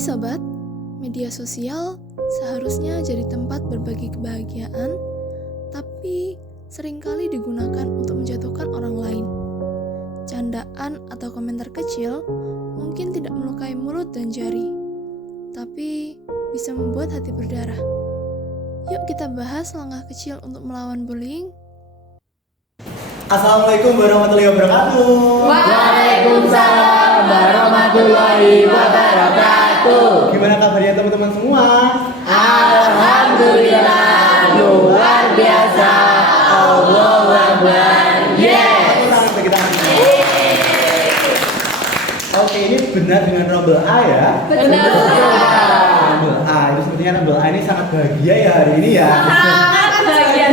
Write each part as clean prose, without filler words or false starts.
Hai sobat, media sosial seharusnya jadi tempat berbagi kebahagiaan, tapi seringkali digunakan untuk menjatuhkan orang lain. Candaan atau komentar kecil mungkin tidak melukai mulut dan jari, tapi bisa membuat hati berdarah. Yuk kita bahas langkah kecil untuk melawan bullying. Assalamualaikum warahmatullahi wabarakatuh. Waalaikumsalam warahmatullahi wabarakatuh. Gimana kabarnya teman-teman semua? Alhamdulillah, luar biasa. Allahu Akbar. Yes. Oke, ini benar dengan rombel A ya? Benar. Rombel A, itu sepertinya rombel A ini sangat bahagia ya hari ini ya. Sangat bahagia.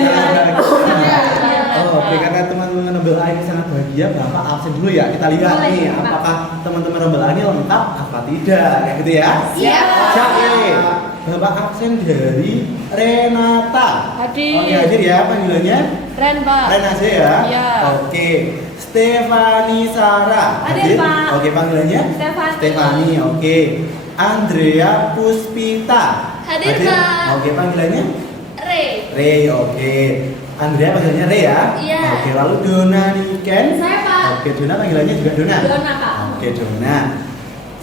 Oke, karena teman-teman rombel A ini sangat bahagia, Bapak absen dulu ya. Kita lihat nih, apakah teman-teman rombel A ini lengkap apa tidak, kayak gitu ya? Siap. Oke, Bapak absen dari Renata. Hadir. Oke, hadir ya panggilannya. Ren, Pak. Ren aja ya. Iya. Oke. Stefani Sarah. Hadir, Pak. Oke, panggilannya? Stefani. Oke. Andrea Puspita. Hadir, Pak. Oke, panggilannya? Re. Oke. Andrea panggilannya Re ya? Iya. Oke, lalu Dona Niken. Saya, Pak. Oke, Dona panggilannya juga Dona. Dona, Pak. Oke, Dona.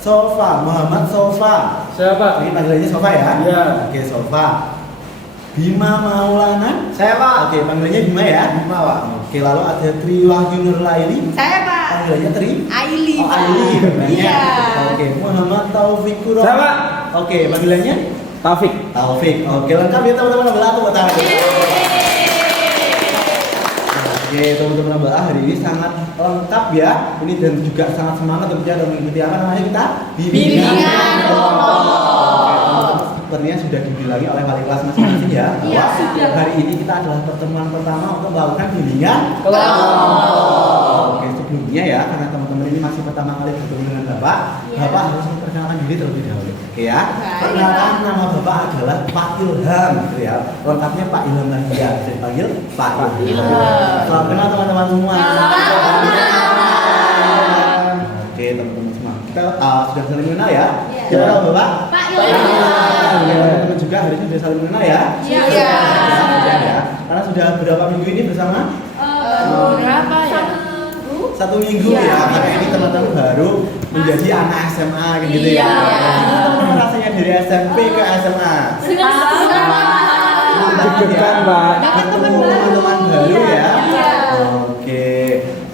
Sofa, Muhammad Sofa. Siapa? Ini panggilannya Sofa ya? Iya. Oke, Sofa. Bima Maulana. Saya, Pak. Oke, panggilannya Bima ya? Bima, Pak. Oke, lalu ada Tri Wahyu Nurlaili. Saya, Pak. Panggilannya Tri? Aili. Oh, Aili. Iya. Oke, Muhammad Taufik Kuro. Saya, Pak. Oke, panggilannya? Taufik. Taufik. Oke, lengkap ya teman-teman belah tuh tangan. Oke, teman-teman belah hari ini sangat lengkap ya. Ini dan juga sangat semangat tentunya untuk mengikuti apa namanya kita? Bimbingan kelompok. Sepertinya sudah dibilangi oleh wali kelas masing-masing ya. Iya, bahwa sudah. hari ini kita adalah pertemuan pertama untuk melakukan bimbingan Kelompok. Oke, sebelumnya ya, karena teman-teman ini masih pertama kali bertemu dengan Bapak, Iya. Bapak harus memperkenalkan diri terlebih dahulu. Oke ya. Baik. Perkenalkan, nama Bapak adalah Pak Ilham, gitu ya. Lengkapnya Pak Ilham lagi ya, bisa dipanggil Pak Ilham. Selamat kenal teman-teman semua. Oke, teman-teman semua. Kita sudah saling mengenal ya. Iya. Kita tahu Bapak? Pak Ilham. Ilham. Teman-teman juga hari ini sudah saling mengenal ya. Iya. Ya. Karena sudah berapa minggu ini bersama? Berapa ya? Satu minggu Iya. ya, karena ini teman-teman baru menjadi anak SMA kayak gitu ya. Iya. Gimana teman-teman rasanya dari SMP ke SMA? Deg-degan, Pak. Ketemu teman-teman baru ya. Iya. Oke,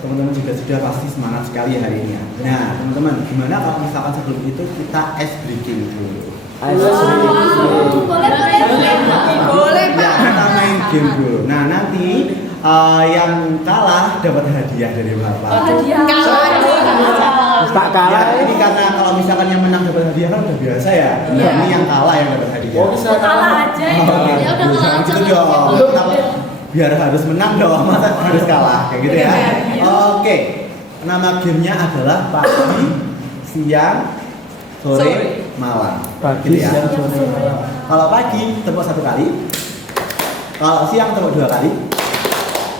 teman-teman juga sudah pasti semangat sekali hari ini ya. Nah, teman-teman, gimana kalau misalkan sebelum itu kita ice breaking dulu? Boleh, Ya, kita main game dulu. Nah, nanti yang kalah dapat hadiah dari Bapak. Tak kalah. Ya, ini karena kalau misalkan yang menang dapat hadiah kan udah biasa ya. Iya. Ini yang kalah yang dapat hadiah. Oh, bisa kalah. Oke, jangan gitu dong. Kenapa? Biar harus menang dong, masa harus kalah kayak gitu ya. Oke. Nama gamenya adalah pagi, siang, sore, malam. Pagi, Gitu ya. siang, sore. Kalau pagi tepuk 1 kali. Kalau siang tepuk 2 kali.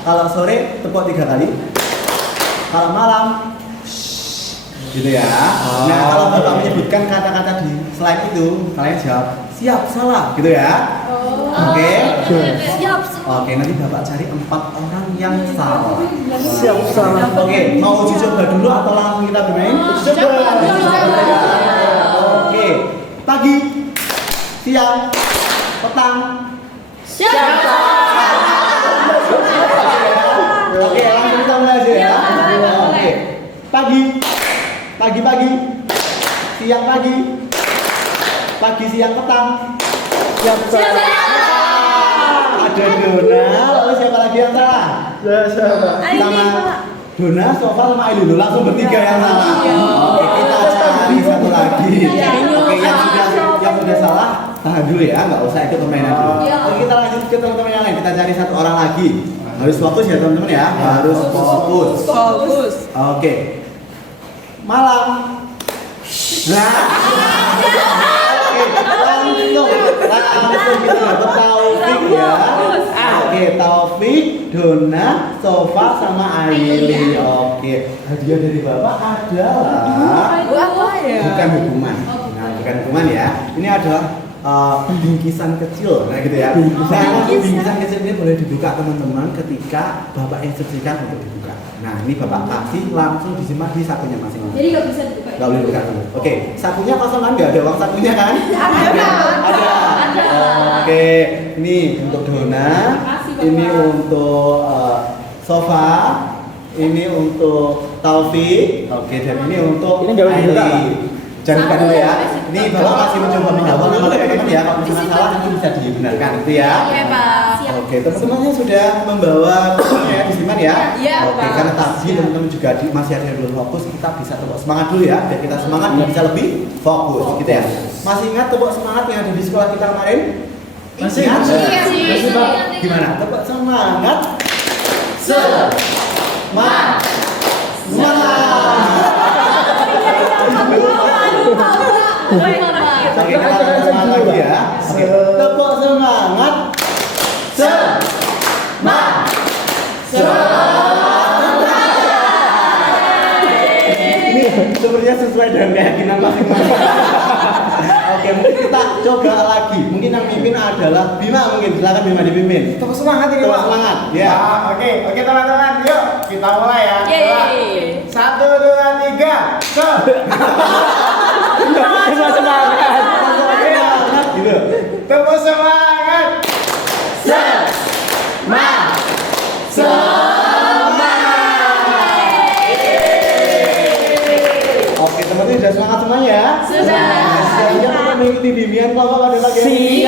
Kalau sore tepuk 3 kali. Kalau malam gitu ya. Nah, kalau Bapak menyebutkan kata-kata di slide itu, kalian jawab siap, salah gitu ya. Oke. Oke, nanti Bapak cari 4 orang yang salah. Siap, salah. Oke, mau uji coba dulu atau langsung kita bermain? Uji coba. Oke. Pagi, siang, petang. Oke, langsung kita mulai aja ya. Oke. Pagi, siang pagi, siang petang. Ada Dona, lalu siapa lagi yang salah? Sama Dona, Sofa, sama Aili dulu, langsung bertiga yang salah. Oke, kita cari satu lagi. Oke, yang sudah salah, tahan dulu ya, nggak usah ikut permainan dulu. Oke, kita lanjut ke teman-teman yang lain, kita cari satu orang lagi. Harus fokus ya teman-teman ya, harus fokus. Oke, malam. Nah, oke, langsung kita dapat Taufik ya. Oke, Taufik, Dona, Sofa, sama Aili. Oke, hadiah dari Bapak adalah bukan hukuman. Nah, bukan hukuman ya. Ini adalah bingkisan kecil, nah gitu ya. Nah, bingkisan kecil ini boleh dibuka teman-teman ketika Bapak instruksikan untuk dibuka. Nah, ini Bapak kasih langsung disimpan di sakunya masing-masing. Jadi nggak bisa dibuka. Nggak boleh dibuka dulu. Oke, sakunya kosong kan? Nggak ada uang sakunya kan? Ada. Oke, ini untuk Dona, ini untuk Sofa, ini untuk Taufik, oke, dan ini untuk Ini nggak boleh dibuka, Pak? Jangan buka dulu ya. Ini Bapak masih mencoba menghafal nama teman-teman ya. Kalau misalnya salah nanti bisa dibenarkan, gitu ya. Oke, Pak. Oke, teman-temannya sudah membawa bukunya disimpan ya. Iya, Oke, Pak. karena tadi teman-teman juga masih ada dulu fokus, kita bisa tepuk semangat dulu ya. Biar kita semangat dan bisa lebih fokus, gitu ya. Masih ingat tepuk semangat yang ada di sekolah kita kemarin? Masih ingat? Masih, Pak. Gimana? Tepuk semangat. Semangat. Oke, kita tepuk semangat lagi ya. Oke, tepuk semangat. Semangat. Ini sebenarnya sesuai dengan keyakinan masing-masing. Oke, mungkin kita coba lagi. Mungkin yang mimpin adalah Bima, mungkin silakan Bima dipimpin. Tepuk semangat ini, Tepuk Pak. semangat. Ya. Oke teman-teman, yuk kita mulai ya. Yeay. 1, 2, 3, Semangat. Semangat gitu. tepuk semangat. Oke, teman-teman sudah semangat semuanya ya? Sudah. Selanjutnya kita mengikuti bimbingan kelompok pada pagi hari ini.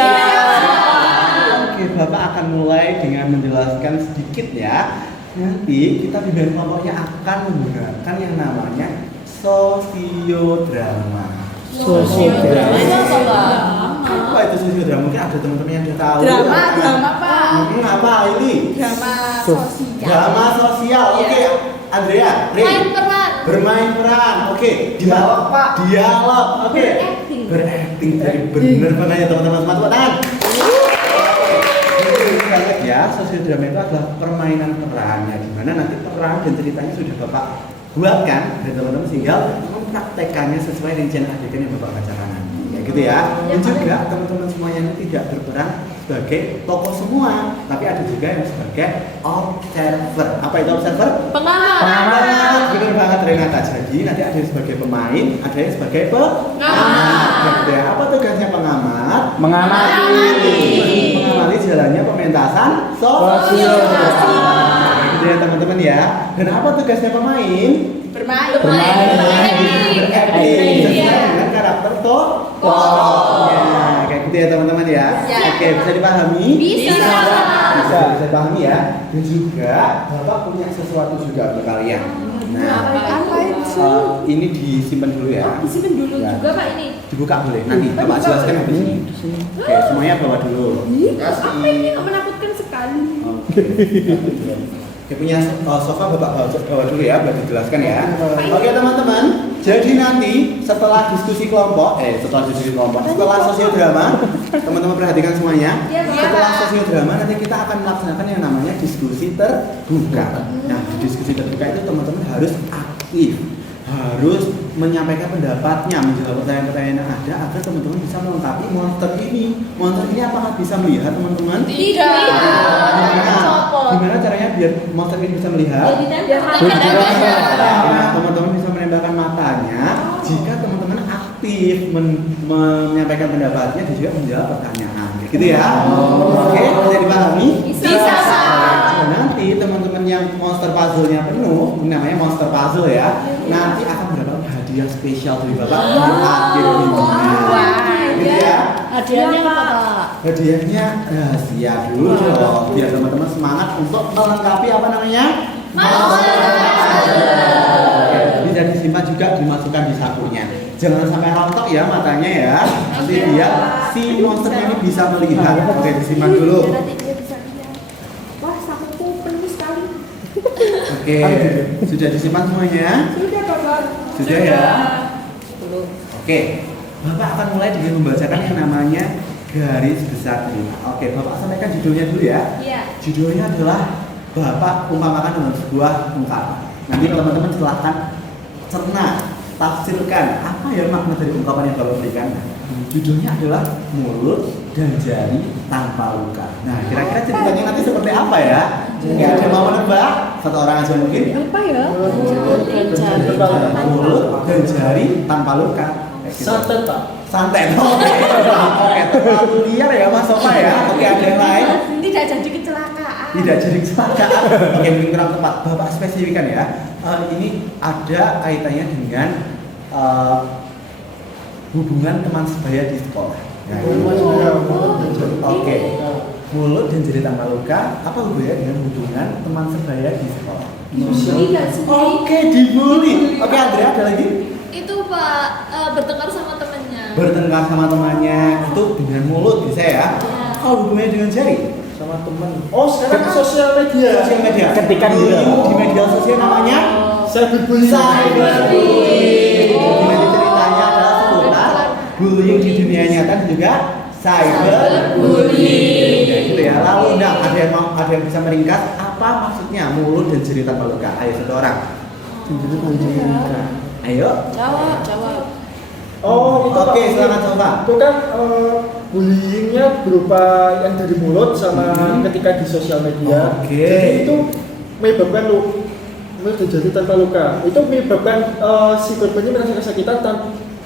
Oke, Bapak akan mulai dengan menjelaskan sedikit ya. Nanti kita bimbingan kelompoknya akan menggunakan yang namanya sosiodrama. Sosiodrama. Itu apa, Pak? Apa itu sosiodrama? Mungkin ada teman-teman yang sudah tahu. Drama, Pak. Mungkin apa ini? Drama sosial. Drama sosial. Oke, Andrea, Main peran. bermain peran. Oke, Dialog, Pak. Dialog. Oke. Berakting. Berakting. Bener banget ya teman-teman. Semangat tepuk tangan. Ini banget ya, sosiodrama itu adalah permainan peran ya, dimana nanti peran dan ceritanya sudah Bapak buatkan dan teman-teman tinggal mempraktekannya sesuai rincian adegan yang Bapak bacakan nanti ya gitu ya. Dan juga teman-teman semuanya ini tidak berperan sebagai tokoh semua, tapi ada juga yang sebagai observer. Apa itu observer? Pengamat. Bener banget Renata. Jadi nanti ada yang sebagai pemain, ada yang sebagai pengamat. Gitu ya. Apa tugasnya pengamat? Mengamati. Mengamati jalannya pementasan Sosiodrama. Gitu ya teman-teman ya. Dan apa tugasnya pemain? Bermain. Berakting sesuai dengan karakter tokohnya. Kayak gitu ya teman-teman ya. Ya. Oke, bisa dipahami? Bisa. Bisa dipahami ya. Dan juga Bapak punya sesuatu juga untuk kalian. Nah, ini disimpan dulu ya. Disimpan dulu Ya. juga, Pak, ini. Dibuka boleh. Nanti Bapak jelaskan habis ini. Oke, semuanya bawa dulu. Apa ini nggak menakutkan sekali? Oke, punya sofa Bapak bawa dulu ya, biar dijelaskan ya. Oke teman-teman, jadi nanti setelah diskusi kelompok, setelah sosiodrama, teman-teman perhatikan semuanya. Iya, Pak. Setelah sosiodrama nanti kita akan melaksanakan yang namanya diskusi terbuka. Nah, di diskusi terbuka itu teman-teman harus aktif, harus menyampaikan pendapatnya, menjawab pertanyaan-pertanyaan yang ada agar teman-teman bisa melengkapi monster ini. Monster ini apakah bisa melihat teman-teman? Tidak. Gimana caranya biar monster ini bisa melihat? Nah, teman-teman bisa menembakkan matanya jika teman-teman aktif menyampaikan pendapatnya dan juga menjawab pertanyaan. Gitu ya. Oke, bisa dipahami? Bisa, Pak. Dan nanti teman-teman yang monster puzzle-nya penuh, namanya monster puzzle ya, nanti akan mendapatkan hadiah spesial dari Bapak di akhir minggunya. Gitu ya. Hadiahnya apa, Pak? Hadiahnya rahasia dulu dong, biar teman-teman semangat untuk melengkapi apa namanya? Oke, bisa disimpan juga, dimasukkan di sakunya. Jangan sampai rontok ya matanya ya. Nanti dia si monster ini bisa melihat. Oke, disimpan dulu. Nanti dia bisa lihat. Wah, sakuku penuh sekali. Oke, sudah disimpan semuanya? Sudah, Bapak. Sudah ya? Oke, Bapak akan mulai dengan membacakan yang namanya garis besar cerita. Oke, Bapak sampaikan judulnya dulu ya. Iya. Judulnya adalah Bapak umpamakan dengan sebuah ungkapan. Nanti teman-teman silahkan cerna tafsirkan apa ya makna dari ungkapan yang Bapak berikan. Nah, judulnya adalah mulut dan jari tanpa luka. Nah, kira-kira ceritanya nanti seperti apa ya? Nggak ada yang mau menebak? Satu orang aja mungkin. Apa ya? Mulut dan jari tanpa luka. Santet Pak. Santet. Oke, terlalu liar ya Mas Sofa ya. Oke, ada yang lain? Tidak jadi kecelakaan. Tidak jadi kecelakaan. Oke, mungkin kurang tepat. Bapak spesifikan ya. Ini ada kaitannya dengan hubungan teman sebaya di sekolah. Nah, oke. Mulut dan jari tanpa luka apa hubungannya dengan hubungan teman sebaya di sekolah? Dibully nggak sih? Oke, dibully. Oke, Andrea ada lagi? Itu Pak bertengkar sama temennya. Bertengkar sama temannya itu dengan mulut bisa ya? Kalau hubungannya dengan jari? Sama teman. Oh, sekarang sosial media. Sosial media. Ketikan Bullying juga. di media sosial namanya Cyberbullying. cyberbullying. Jadi ceritanya adalah seputar bullying di dunia nyata dan juga cyberbullying. Ya, gitu ya. Lalu ada yang bisa meringkas apa maksudnya mulut dan jari tanpa luka? Ayo satu orang. Ayo. Jawab. Oh, itu Oke, Pak. silakan coba. Itu kan bullyingnya berupa yang dari mulut sama ketika di sosial media. Oke. Jadi itu menyebabkan mulut dan jari tanpa luka. Itu menyebabkan si korbannya merasa kesakitan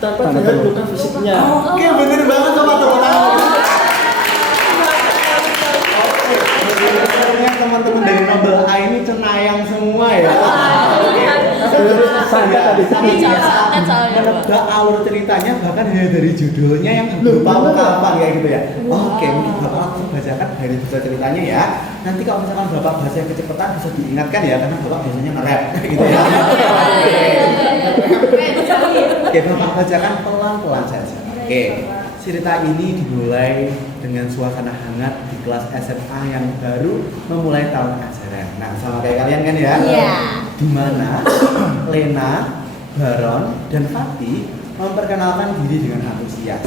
tanpa melihat luka fisiknya. Oke, bener banget sama teman-teman. Sebenarnya teman-teman dari Nobel A ini cenayang semua ya. Sangat tadi. Menebak alur ceritanya bahkan hanya dari judulnya yang berupa ungkapan kayak gitu ya. Oke, mungkin Bapak langsung bacakan dari judul ceritanya ya. Nanti kalau misalkan Bapak baca kecepatan bisa diingatkan ya karena Bapak biasanya nge-rap gitu ya. Oke, Bapak bacakan pelan-pelan saja. Oke. Cerita ini dimulai dengan suasana hangat di kelas SMA yang baru memulai tahun ajaran. Nah, sama kayak kalian kan ya? Iya. Di mana Lena, Baron, dan Fatih memperkenalkan diri dengan antusias.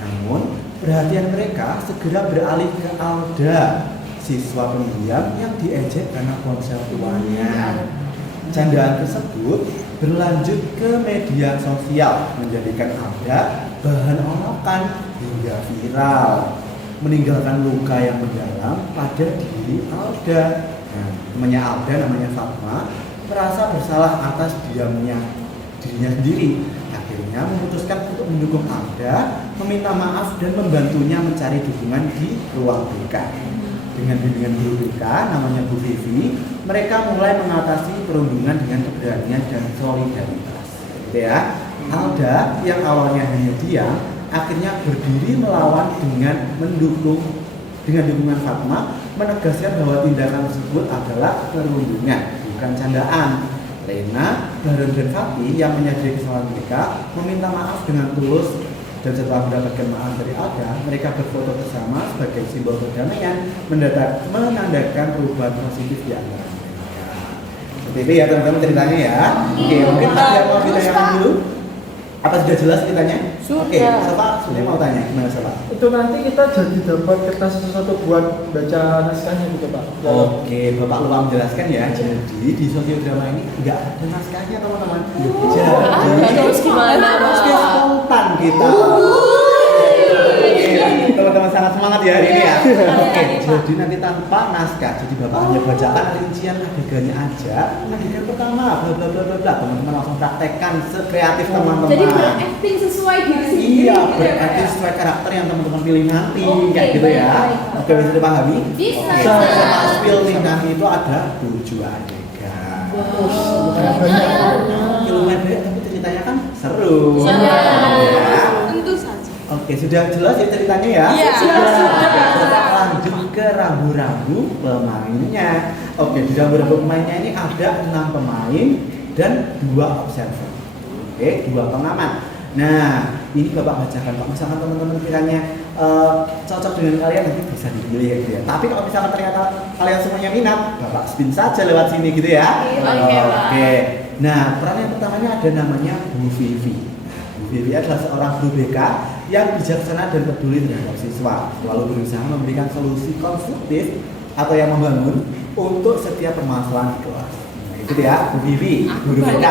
Namun, perhatian mereka segera beralih ke Alda, siswa pendiam yang diejek karena ponsel tuanya. Candaan tersebut berlanjut ke media sosial, menjadikan Alda bahan olokan hingga viral, meninggalkan luka yang mendalam pada diri Alda. Nah, temannya Alda namanya Fatma merasa bersalah atas diamnya dirinya sendiri. Akhirnya memutuskan untuk mendukung Alda, meminta maaf dan membantunya mencari dukungan di ruang BK. Dengan bimbingan guru BK namanya Bu Vivi, mereka mulai mengatasi perundungan dengan keberanian dan solidaritas. Gitu ya. Alda yang awalnya hanya diam, akhirnya berdiri melawan dengan dukungan Fatma, menegaskan bahwa tindakan tersebut adalah perundungan, bukan candaan. Lena, Baron dan Fatih yang menyadari kesalahan mereka meminta maaf dengan tulus, dan setelah mendapatkan maaf dari Alda, mereka berfoto bersama sebagai simbol perdamaian, menandakan perubahan positif di antara mereka. Seperti itu ya teman-teman ceritanya ya. Oke, mungkin ada yang mau ditanyakan dulu? Apa sudah jelas ceritanya? Oke, Sofa sebenarnya mau tanya gimana Sofa? Itu nanti kita jadi dapat kertas sesuatu buat baca naskahnya gitu Pak. Oke, Bapak lupa menjelaskan ya. Jadi di sosiodrama ini nggak ada naskahnya teman-teman. Jadi Terus gimana? spontan kita. Teman-teman sangat semangat ya hari ini ya. Oke, jadi nanti tanpa naskah. Jadi Bapak hanya bacakan rincian adegannya aja. Adegan pertama, bla bla bla bla bla. Teman-teman langsung praktekkan sekreatif teman-teman. Jadi berakting sesuai diri sendiri. Iya, berarti sesuai karakter yang teman-teman pilih nanti, kayak gitu ya. Oke, bisa dipahami? Bisa. Oke, setelah spill nih nanti itu ada 7 adegan. Lumayan banyak, tapi ceritanya kan seru. Ya. Tentu saja. Oke, sudah jelas ya ceritanya ya? Iya. Kita lanjut ke rambu-rambu pemainnya. Oke, di rambu-rambu pemainnya ini ada 6 pemain dan 2 observer. Oke, 2 pengaman. Nah, ini Bapak bacakan Pak. Misalkan teman-teman kiranya cocok dengan kalian nanti bisa dipilih ya gitu ya. Tapi kalau misalkan ternyata kalian semuanya minat, Bapak spin saja lewat sini gitu ya. Oke. Nah, peran yang pertamanya ada namanya Bu Vivi. Bu Vivi adalah seorang guru BK yang bijaksana dan peduli terhadap siswa, lalu berusaha memberikan solusi konstruktif atau yang membangun untuk setiap permasalahan di kelas. Nah, Gitu ya, Bu Vivi, guru BK.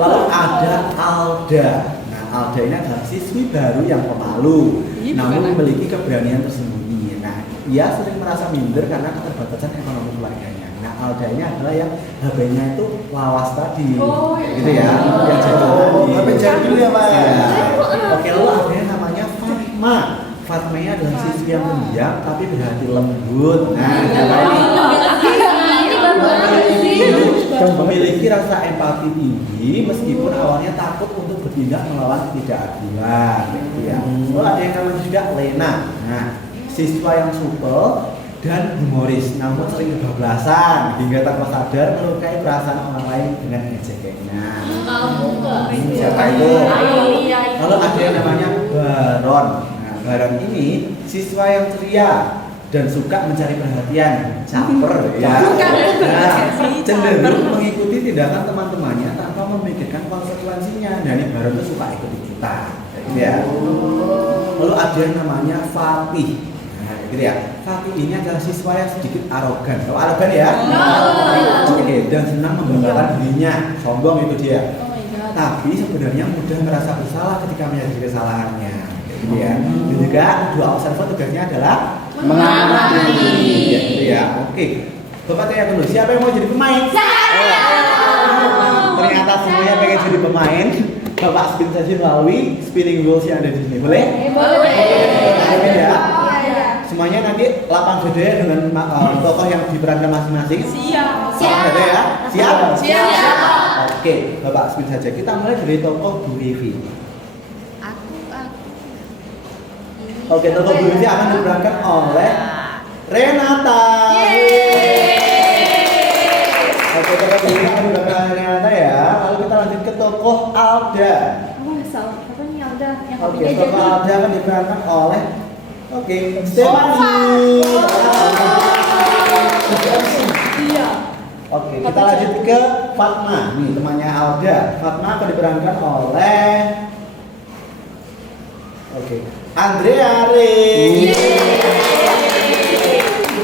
Lalu ada Alda. Nah, Alda ini adalah siswi baru yang pemalu, namun memiliki keberanian tersembunyi. Nah, ia sering merasa minder karena keterbatasan ekonomi keluarganya. Nah, Alda ini adalah yang HP-nya itu lawas tadi, gitu ya, yang jadul tadi. HP jadul ya, Pak. Iya. Oke, lalu ada yang namanya Fatma. Fatma ini adalah siswi yang pendiam tapi berhati lembut. Nah, memiliki rasa empati tinggi meskipun awalnya takut untuk bertindak melawan ketidakadilan. Gitu ya. Lalu ada yang namanya juga Lena. Nah, siswa yang supel dan humoris, namun sering kebablasan hingga tanpa sadar melukai perasaan orang lain dengan ejekannya. Siapa itu? Lalu ada yang namanya Baron. Nah, Baron ini siswa yang ceria dan suka mencari perhatian, caper ya. Nah, cenderung mengikuti tindakan teman-temannya tanpa memikirkan konsekuensinya. Dan ini Baron itu suka ikut-ikutan, gitu ya. Lalu ada yang namanya Fatih. Gitu ya. Fatih ini adalah siswa yang sedikit arogan. Kalau arogan ya? Oke, dan senang membanggakan dirinya. Sombong itu dia. Tapi sebenarnya mudah merasa bersalah ketika menyadari kesalahannya. Gitu ya. Dan juga dua observer tugasnya adalah mengamati. Ya, gitu ya. Oke. Bapak tanya dulu, siapa yang mau jadi pemain? Ternyata semuanya pengen jadi pemain. Bapak spin saja melalui spinning wheels yang ada di sini. Boleh? Boleh. Ya. Semuanya nanti lapang dada dengan tokoh yang diperankan masing-masing. Siap. Dada ya. Siap? Siap. Oke, Bapak spin saja. Kita mulai dari tokoh Bu Vivi. Oke, tokoh Bu Vivi akan diperankan oleh Renata. Oke, tokoh Bu Vivi akan diperankan oleh Renata ya. Lalu kita lanjut ke tokoh Alda. Apa nih Alda? Yang Oke, tokoh Alda akan diperankan oleh Stephanie. Oke, kita lanjut ke Fatma. Nih temannya Alda. Fatma akan diperankan oleh Andrea Re.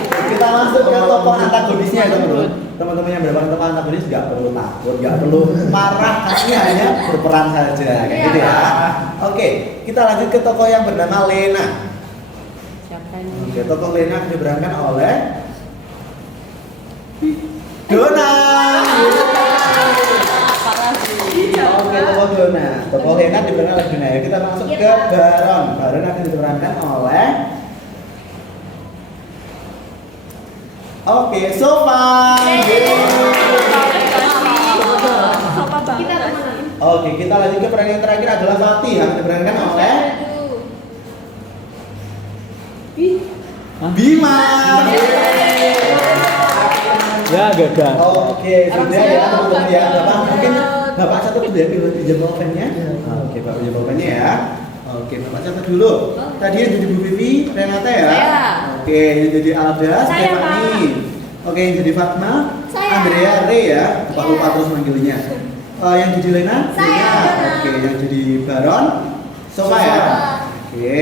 Kita masuk ke tokoh antagonisnya teman-teman. Teman-teman yang berperan tokoh antagonis nggak perlu takut, nggak perlu marah, tapi hanya berperan saja, kayak gitu ya. Oke, kita lanjut ke tokoh yang bernama Lena. Oke, tokoh Lena akan diperankan oleh Dona. Oke, tokoh Dona. Tokoh Lena diperankan oleh Dona. Ya, kita masuk ke Baron. Baron akan diperankan oleh Sofa. Oke, kita lanjut ke peran yang terakhir adalah Fatih yang diperankan oleh Bima. Ya, gagal. Oke, sudah ya teman-teman ya. Bapak mungkin Bapak satu dulu ya pinjam pulpennya. Oke, Bapak pinjam pulpennya ya. Oke, Bapak catat dulu. Tadi yang jadi Bu Vivi, Renata ya. Oke, yang jadi Alda, Stephanie. Oke, yang jadi Fatma, Andrea Re ya. Bapak lupa terus manggilnya. Yang jadi Lena, Oke, yang jadi Baron, Sofa ya. Oke,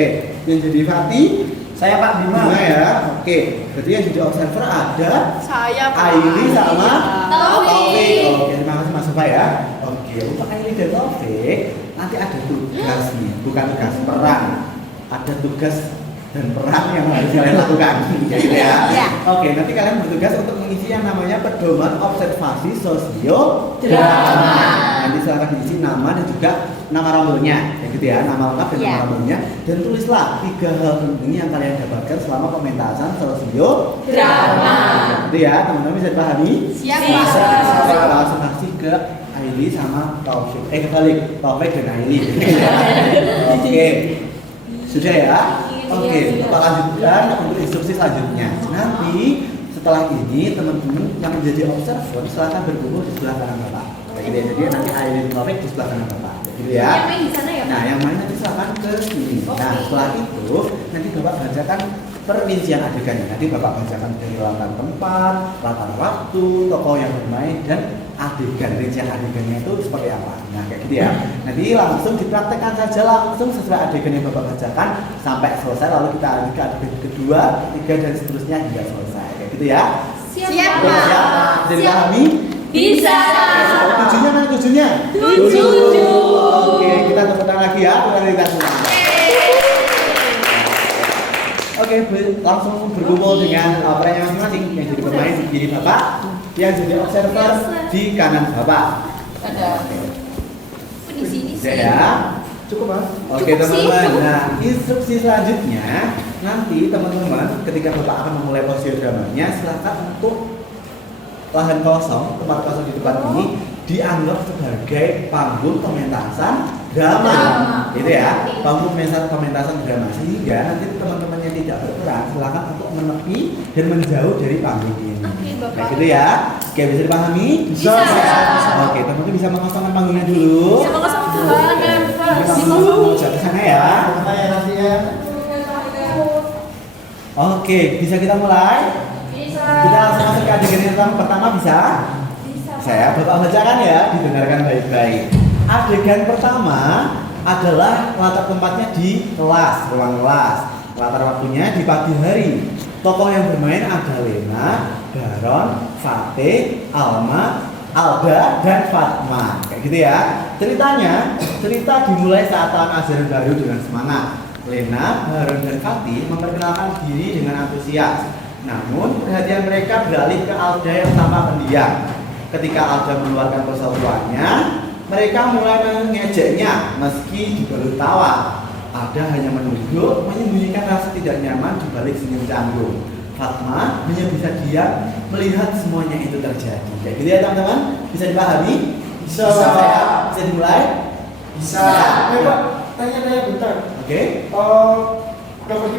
yang jadi Fatih, saya Pak Bima ya. Oke, berarti yang jadi observer ada Saya Aili sama Taufik. Oke, terima kasih Mas Sofa ya. Oke, untuk Aili dan Taufik nanti ada tugas nih, bukan tugas perang. Ada tugas dan peran yang harus kalian lakukan, gitu ya. Oke, nanti kalian bertugas untuk mengisi yang namanya pedoman observasi sosiodrama. Nanti silakan diisi nama dan juga nama rombelnya, ya gitu ya, nama lengkap dan nama rombelnya. Dan tulislah 3 hal penting yang kalian dapatkan selama pementasan sosiodrama. Gitu ya, teman-teman bisa dipahami? Siap. Kita langsung kasih ke Aili sama Taufik. Kebalik, Taufik dan Aili. Oke, sudah ya. Oke, Bapak lanjutkan untuk instruksi selanjutnya. Nanti setelah ini teman-teman yang menjadi observer silakan berkumpul di sebelah kanan Bapak. Kayak gitu ya. Jadi nanti Aili dan Taufik di sebelah kanan Bapak. Gitu ya. Yang main di sana ya, Pak? Nah, yang main nanti silakan ke sini. Nah, setelah itu nanti Bapak bacakan perincian adegannya. Nanti Bapak bacakan dari latar tempat, latar waktu, tokoh yang bermain dan adegan, rincian adegannya itu seperti apa. Nah, kayak gitu ya. Nanti langsung dipraktekkan saja langsung sesuai adegan yang Bapak bacakan sampai selesai, lalu kita lanjut ke adegan kedua, ketiga dan seterusnya hingga selesai. Kayak gitu ya. Siap, Oke, Pak. siap. Bisa dipahami? Bisa. Tujuhnya mana tujuhnya? Tujuh. Oke, kita tepuk tangan lagi ya. Bukan kita semua. Oke, langsung berkumpul dengan perannya masing-masing. Yang jadi pemain di kiri Bapak, yang jadi observer di kanan Bapak. Ada. Di sini sih. Ya. Cukup, Mas. Oke Cukup sih, teman-teman, cukup. nah instruksi selanjutnya nanti teman-teman ketika Bapak akan memulai posisiramanya silakan untuk lahan kosong, tempat kosong di tempat ini dianggap sebagai panggung pementasan drama, gitu ya, panggung pementasan drama sehingga nanti teman-teman yang tidak berperan silakan untuk menepi dan menjauh dari panggung ini. Oke, Bapak. Nah gitu ya, oke bisa dipahami? Bisa. Oke teman-teman bisa mengosongkan panggungnya dulu. Sama sama banget. Mau jatuh sana ya. Saya nanti ya. Oke, bisa kita mulai? Kita langsung masuk ke adegan yang pertama bisa? Saya Bapak bacakan ya, didengarkan baik-baik. Adegan pertama adalah latar tempatnya di kelas, ruang kelas. Latar waktunya di pagi hari. Tokoh yang bermain ada Lena, Baron, Fatih, Alma, Alda, dan Fatma. Kayak gitu ya. Cerita dimulai saat tahun ajaran baru dengan semangat. Lena, Baron, dan Fatih memperkenalkan diri dengan antusias. Namun perhatian mereka beralih ke Alda yang tampak pendiam. Ketika Alda mengeluarkan persatuannya, mereka mulai mengejeknya meski dibalut tawa. Alda hanya menunduk, menyembunyikan rasa tidak nyaman di balik senyum canggung. Fatma hanya bisa diam melihat semuanya itu terjadi. Kayak gitu ya teman-teman, bisa dipahami? Bisa. Bisa dimulai? Bisa. Pak, tanya-tanya bentar. Oke. Properti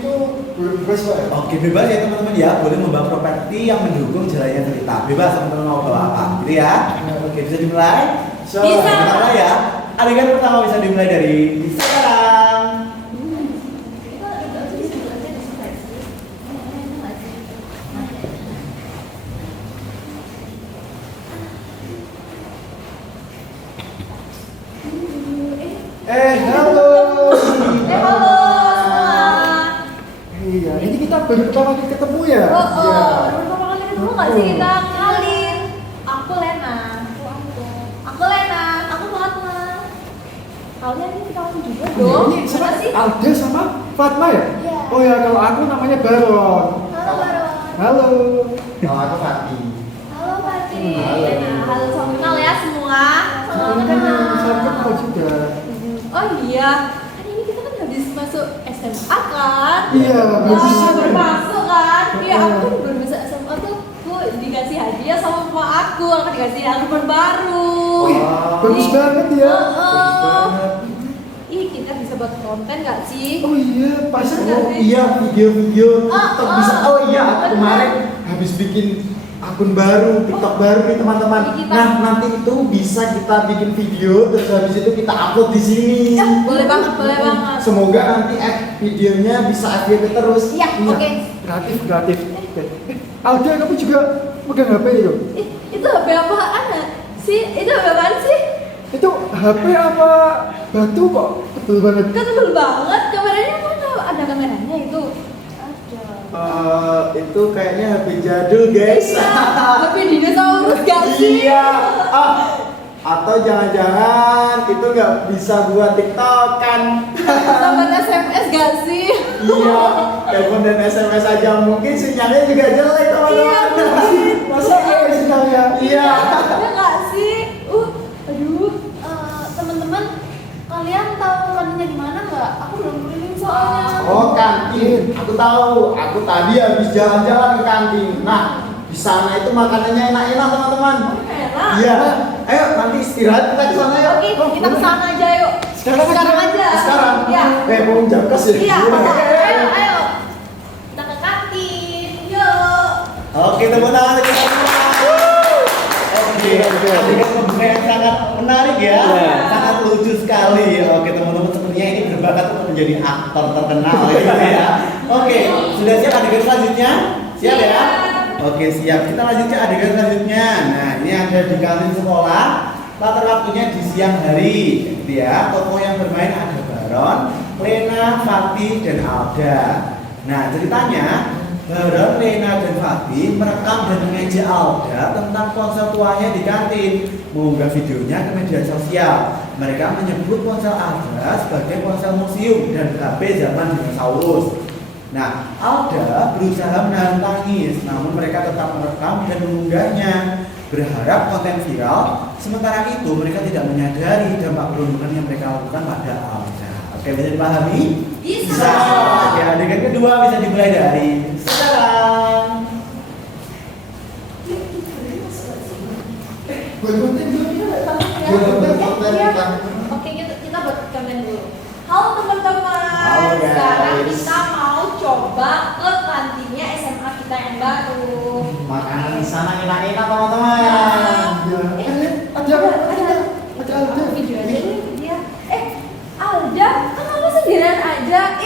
itu bebas, Pak. Oke, bebas ya teman-teman ya, boleh membawa properti yang mendukung jalannya cerita. Bebas teman-teman mau bawa apa, gitu ya. Oke, bisa dimulai? Bisa. Kita mulai ya. Adegan pertama bisa dimulai dari sekarang. Halo. Halo semua. Iya, ini kita baru pertama kali ketemu ya? Oh, Iya. baru pertama kali ketemu nggak sih kita? Kenalin. Aku Lena. Aku Lena. Aku Fatma. Kalian ini kawan juga dong. Ini sama Mana sih? Alda sama Fatma ya? Iya. Oh ya, kalau aku namanya Baron. Halo Baron. Halo. Kalau aku Fatih. Halo Fatih. Halo. Halo, salam kenal ya semua. Salam Saya kenal. kenal juga. Oh iya, kan ini kita kan habis masuk SMA kan? Iya, bagus. Baru masuk kan? Iya, Oh. aku baru masuk SMA tuh aku dikasih hadiah sama mama aku dikasih album baru. Bagus banget ya. banget. Ih, kita bisa buat konten gak sih? Oh iya, pas. Bener. Oh iya, video-video Oh, TikTok oh. bisa. Oh iya, aku Bener. kemarin habis bikin akun baru, TikTok baru nih teman-teman. Jadi kita- Nah, nanti itu bisa kita bikin video terus habis itu kita upload di sini. Ya, boleh banget, boleh banget. Semoga nanti videonya bisa FYP terus. Iya, oke. Kreatif. Alda, kamu juga pegang HP itu? Ih, itu HP apaan ya? Itu HP apaan sih? Itu HP apa batu kok tebel banget? Kan tebel banget, kameranya mana? Ada kameranya itu? Ada. Itu kayaknya HP jadul guys. HP dinosaurus gak sih? Iya. Atau jangan-jangan itu nggak bisa buat TikTok kan? Sampai SMS gak sih? Iya, telepon dan SMS aja mungkin sinyalnya juga jelek Iya, teman-teman. mungkin. Masa kayak sinyalnya? Iya. Ada gak sih? Aduh. Teman-teman, kalian tahu kantinnya di mana nggak? Aku belum keliling soalnya. Oh kantin, aku tahu. Aku tadi habis jalan-jalan ke kantin. Nah, di sana itu makanannya enak-enak teman-teman. Enak. Iya. Ayo nanti istirahat kita ke sana ya. Oke, kita ke sana aja yuk. Sekarang aja. Sekarang. Iya. Mau jamkas ya? Iya. Ayo. Kita ke kantin. Yuk. Oke, tepuk tangan untuk kita semua. Oke, adegan pembuka yang sangat menarik ya, sangat lucu sekali. Oke teman-teman, sepertinya ini berbakat untuk menjadi aktor terkenal gitu ya. Oke, sudah siap adegan selanjutnya? Siap ya? Oke siap, kita lanjut ke adegan selanjutnya. Nah ini ada di kantin sekolah. Latar waktunya di siang hari, gitu ya. Tokoh yang bermain ada Baron, Lena, Fatih, dan Alda. Nah ceritanya Bareng Lena dan Fatih merekam dan mengejek Alda tentang ponsel tuanya di kantin, mengunggah videonya ke media sosial. Mereka menyebut ponsel Alda sebagai ponsel museum dan HP zaman dinosaurus. Nah, Alda berusaha menahan tangis, namun mereka tetap merekam dan mengunggahnya, berharap konten viral. Sementara itu mereka tidak menyadari dampak perundungan yang mereka lakukan pada Alda. Oke, bisa dipahami? Bisa. Oke, adegan kedua bisa dimulai dari sekarang. Buat konten dulu ya. Oke, kita buat konten dulu. Halo teman-teman. Halo, guys. Sekarang kita mau coba ke kantinnya SMA kita yang baru. Makanan di sana enak-enak teman-teman. Ada video aja nih dia. Alda, kan kamu sendirian aja.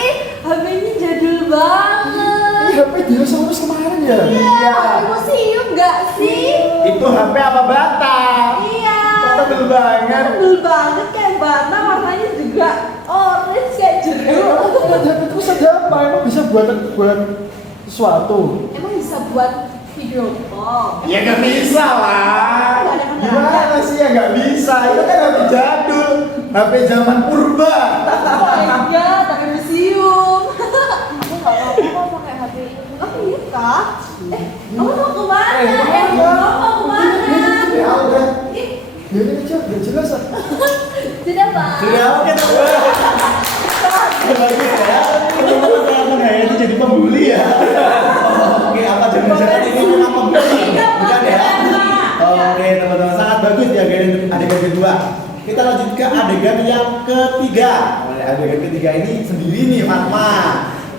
HP-nya jadul banget. HP dinosaurus kemarin ya? Iya, museum nggak sih? Itu HP apa bata? Iya. Tebel banget. Tebel banget kayak bata, warnanya juga orange kayak jeruk. HP terus ada apa? Emang bisa buat sesuatu? Emang bisa buat video call? Ya nggak bisa lah. Gimana sih ya nggak bisa? Itu kan HP jadul, HP zaman purba. Oh iya, tapi museum. Aku nggak mau pakai HP ini. Oh iya kak? Kamu mau kemana? Kamu mau kemana? Ya udah. Ih, Ya ini aja, nggak jelas. sudah pak. Sudah oke teman-teman. Bagus ya. Teman-teman saya itu jadi pembuli ya. Oke, apa jangan-jangan ini memang pembuli? Bukan ya? Oke teman-teman, sangat bagus ya adegan kedua. Kita lanjut ke adegan yang ketiga. Adegan ketiga ini sendiri nih Fatma.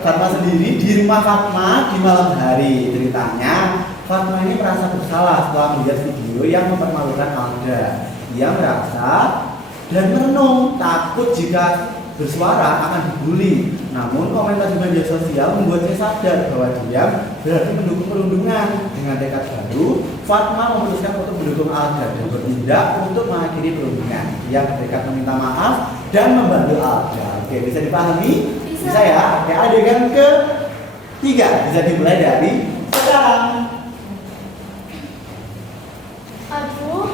Fatma sendiri di rumah Fatma di malam hari. Ceritanya Fatma ini merasa bersalah setelah melihat video yang mempermalukan Alda. Ia merasa dan merenung takut jika bersuara akan dibully. Namun komentar di media sosial membuatnya sadar bahwa dia berarti mendukung perundungan. Dengan tekad baru, Fatma memutuskan untuk mendukung Alda dan bertindak untuk mengakhiri perundungan. Ia bertekad meminta maaf dan membantu Alda. Oke, bisa dipahami? Bisa ya? Oke, adegan ketiga bisa dimulai dari sekarang. Aduh,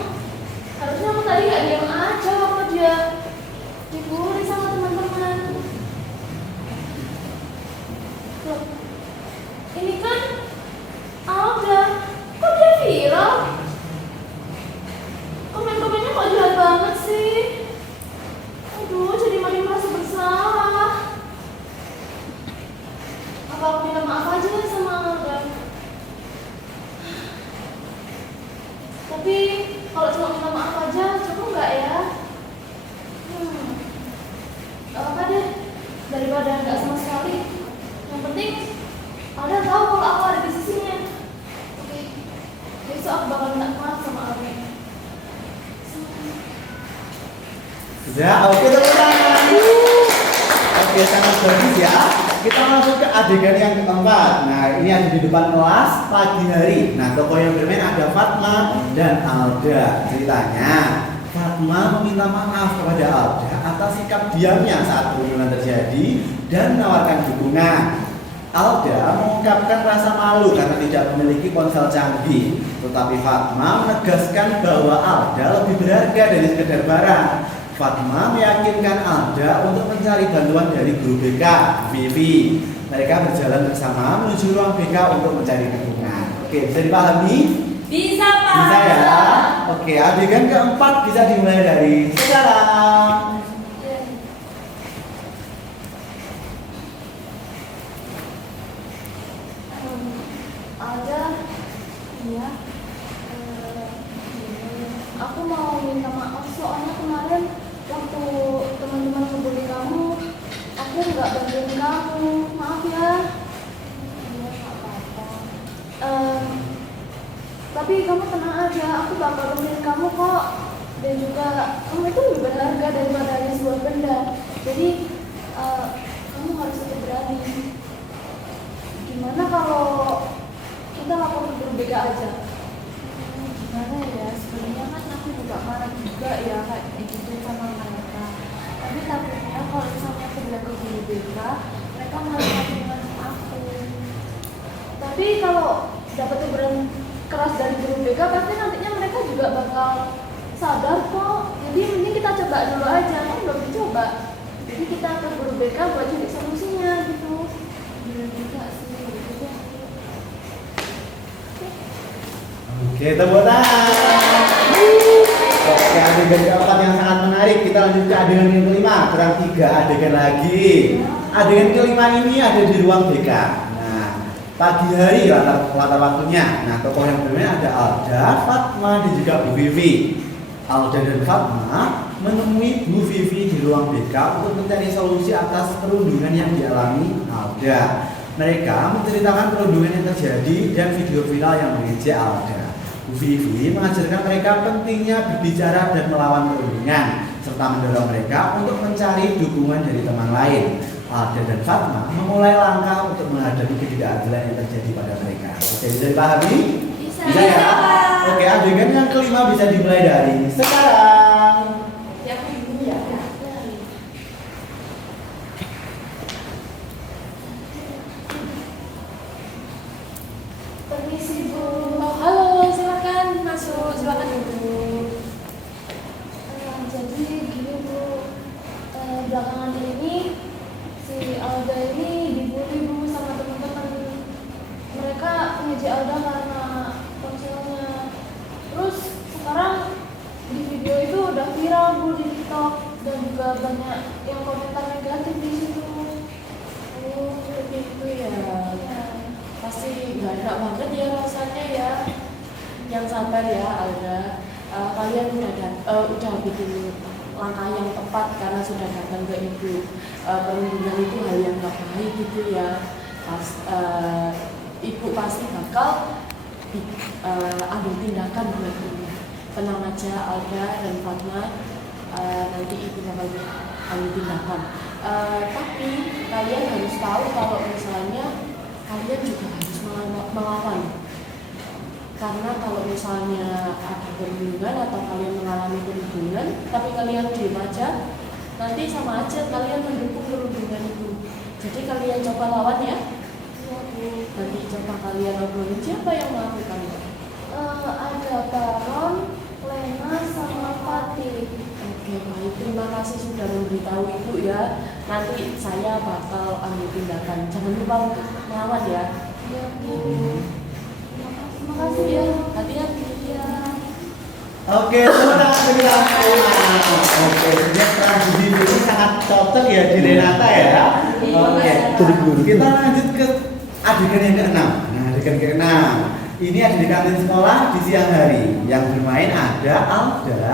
harusnya aku tadi nggak diam aja waktu dia dibully sama teman-teman. Loh, ini kan Alda, kok dia viral? Komen-komennya kok jahat banget sih? Aduh, jadi makin merasa bersalah. Apa aku minta maaf aja sama Alda? Tapi kalau cuma minta maaf aja cukup nggak ya? Gak apa deh, daripada nggak sama sekali. Yang penting Alda tahu kalau aku ada di sisinya. Oke, besok aku bakal minta maaf sama Alda. Sudah, oke teman-teman. Oke, sangat bagus ya. Kita langsung ke adegan yang keempat. Nah, ini ada di depan kelas pagi hari. Nah, tokoh yang bermain ada Fatma dan Alda. Ceritanya, Fatma meminta maaf kepada Alda atas sikap diamnya saat perundungan terjadi dan menawarkan dukungan. Alda mengungkapkan rasa malu karena tidak memiliki ponsel canggih. Tetapi Fatma menegaskan bahwa Alda lebih berharga dari sekedar barang. Fatma meyakinkan Alda untuk mencari bantuan dari guru BK, Vivi. Mereka berjalan bersama menuju ruang BK untuk mencari dukungan. Oke, bisa dipahami? Bisa Pak. Bisa ya? Oke, adegan keempat bisa dimulai dari sekarang. Alda, iya. Aku mau minta maaf soalnya kemarin waktu teman-teman ngebully kamu, aku nggak bantuin kamu. Maaf ya. Iya, nggak apa-apa. Tapi kamu tenang aja, aku bakal bantuin kamu kok. Dan juga kamu itu lebih berharga daripada hanya sebuah benda. Jadi kamu harus tetap berani. Gimana kalau kita lapor ke guru BK aja? Gimana ya, sebenarnya kan aku juga marah juga ya kayak gitu sama mereka. Tapi takutnya kalau misalnya aku bilang ke guru BK, mereka malah ngomongin aku. sadar kok. Jadi mending kita coba dulu aja, kan belum dicoba. Jadi kita ke guru BK buat cari solusinya gitu. Bener juga sih. Oke, tepuk tangan. Oke, adegan keempat yang sangat menarik. Kita lanjut ke adegan yang kelima. Kurang 3 adegan lagi. Adegan kelima ini ada di ruang BK. Nah, pagi hari latar waktunya. Nah, tokoh yang bermain ada Alda, Fatma, dan juga Bu Vivi. Alda dan Fatma menemui Bu Vivi di ruang BK untuk mencari solusi atas perundungan yang dialami Alda. Mereka menceritakan perundungan yang terjadi dan video viral yang mengejek Alda. Bu Vivi mengajarkan mereka pentingnya berbicara dan melawan perundungan, serta mendorong mereka untuk mencari dukungan dari teman lain. Alda dan Fatma memulai langkah untuk menghadapi ketidakadilan yang terjadi pada mereka. Oke, bisa dipahami? Bisa ya? Oke, adegan yang kelima bisa dimulai dari sekarang. Yang ini ya. Permisi Bu. Oh, halo, silakan masuk, silakan Ibu. Jadi gini Bu, belakangan ini si Alda ini dibully Bu sama teman-teman. Mereka ngejek Alda karena ponselnya. Terus sekarang di video itu udah viral Bu di TikTok dan juga banyak yang komentar negatif di situ. Oh, gitu ya. Ya. Pasti nggak enak banget ya rasanya ya. Yang sabar ya Alda. Kalian udah bikin langkah yang tepat karena sudah datang ke Ibu. Perundungan itu hal yang nggak baik gitu ya. Ibu pasti bakal ambil tindakan buat ini. Tenang aja Alda dan Fatma, nanti Ibu bakal ambil tindakan. Tapi kalian harus tahu kalau misalnya kalian juga harus melawan. Karena kalau misalnya ada perundungan atau kalian mengalami perundungan, tapi kalian diam aja, nanti sama aja kalian mendukung perundungan itu. Jadi kalian coba lawan ya. Nanti coba kalian obrolin siapa yang melakukan. Ada Baron, Lena, sama Fatih. Oke, baik. Terima kasih sudah memberitahu Ibu ya. Nanti saya bakal ambil tindakan. Jangan lupa untuk melawan ya. Ya Bu. Terima kasih ya. Hati-hati ya. Oke, sudah Oke, sebenarnya transisi ini sangat cocok ya di Renata ya. Oke, kita lanjut ke adegan yang keenam. Nah, adegan keenam ini ada di kantin sekolah di siang hari. Yang bermain ada Alda,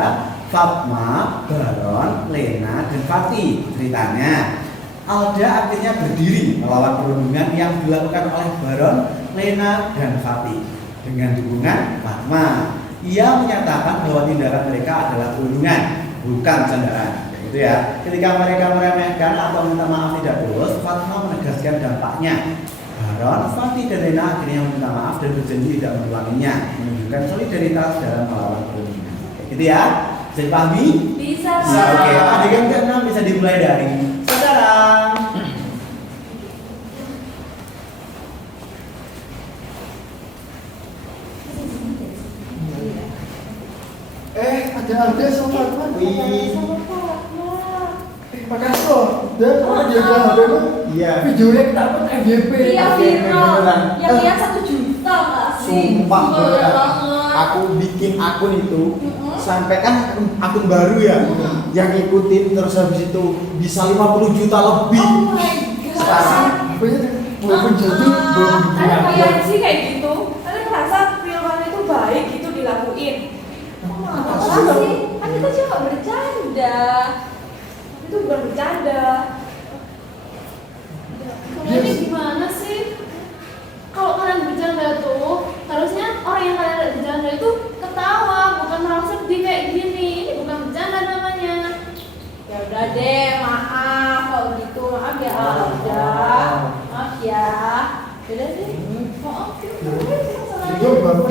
Fatma, Baron, Lena, dan Fatih. Ceritanya, Alda akhirnya berdiri melawan perundungan yang dilakukan oleh Baron, Lena, dan Fatih dengan dukungan Fatma. Ia menyatakan bahwa tindakan mereka adalah perundungan, bukan candaan. Gitu ya. Ketika mereka meremehkan atau minta maaf tidak tulus, Fatma menegaskan dampaknya. Baron, Fatih, dan Lena akhirnya meminta maaf dan berjanji tidak mengulanginya, menunjukkan solidaritas dalam melawan perundungan. Gitu ya. Bisa dipahami? Bisa. Nah, oke, adegan ke-6 bisa dimulai dari sekarang. Ada sama Fatma. Wih. Makasih loh. Dan kalau dia bilang HP lu, Iya. videonya kita upload FYP. Iya viral. Yang lihat 1 juta nggak sih? Sumpah Gila beneran. banget. Aku bikin akun itu sampai kan akun baru ya, yang ngikutin terus habis itu bisa 50 juta lebih. Oh my god. Sekarang Walaupun jadi Kalian kalian sih kayak gitu. Kalian merasa filman itu baik gitu dilakuin. Apa sih? Kan itu cuma bercanda. Itu bukan bercanda. Kalian ini gimana sih? Kalau kalian bercanda tuh, harusnya orang yang kalian bercanda itu ketawa, bukan malah sedih kayak gini. Ini bukan bercanda namanya. Ya udah deh, maaf kalau gitu. Maaf ya Alda. Maaf ya. Udah deh. Maaf. Video bapak.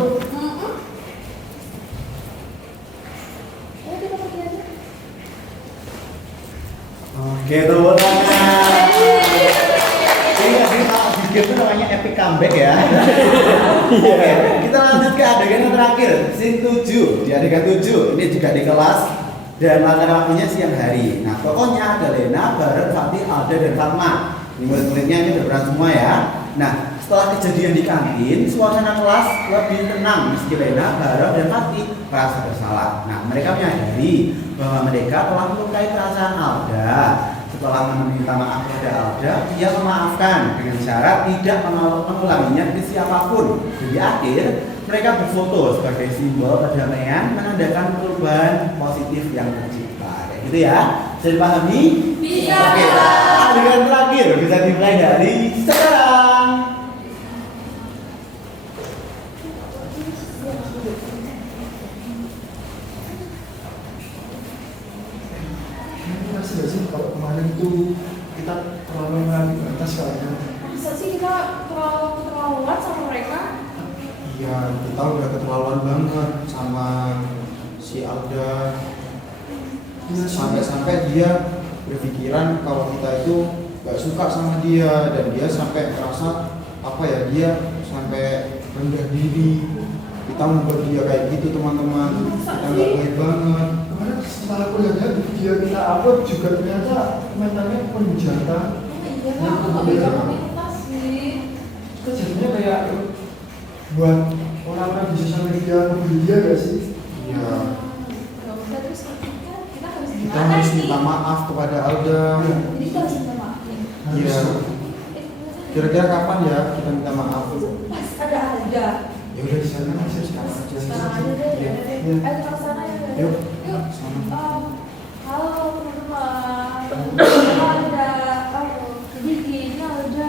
Ayo kita pergi aja. Oke, tepuk tangan. Ini kalau di game itu namanya epic comeback ya. Oke, kita lanjut ke adegan adegan yang terakhir, scene 7. Di adegan 7, ini juga di kelas dan makan waktunya siang hari. Nah, pokoknya ada Lena, Baron, Fatih, Alda, dan Fatma. Ini murid-muridnya ini berperan semua ya. Nah, setelah kejadian di kantin, suasana kelas lebih tenang meski Lena, Baron, dan Fatih merasa bersalah. Nah, mereka menyadari bahwa mereka telah melukai perasaan Alda. Setelah meminta maaf kepada Alda, dia memaafkan dengan syarat tidak mengulanginya ke siapapun. Di akhir, mereka berfoto sebagai simbol perdamaian menandakan perubahan positif yang tercipta. Kayak gitu ya. Bisa dipahami? Bisa. Oke. Adegan terakhir bisa dimulai dari sekarang. Masih gak sih kalau kemarin tuh kita terlalu mengambil batas kayaknya. Masa sih kita terlaluan sama mereka? Iya, kita udah keterlaluan banget sama si Alda. Sampai-sampai dia berpikiran kalau kita itu gak suka sama dia dan dia sampai merasa apa ya, dia sampai rendah diri. Kita membuat dia kayak gitu teman-teman. Kita gak baik banget. Kemarin setelah aku lihat di video kita upload juga ternyata komentarnya penjata. Iya, aku gak bisa komunitas sih. Kita jadinya kayak buat orang-orang di sosial media ngebully dia gak sih? Iya. Gak udah, terus kita harus Kita gimana harus nih? minta maaf kepada Alda. Jadi kita harus minta maaf nih. Iya. Kira-kira kapan ya kita minta maaf? Pas ada. Ya udah di sana masih sekarang aja. Sekarang aja deh, Iya. ya deh. Iya. Ayo kita kesana ya. Yuk. Yuk. Sana. Halo teman-teman. Ada. Jadi gini aja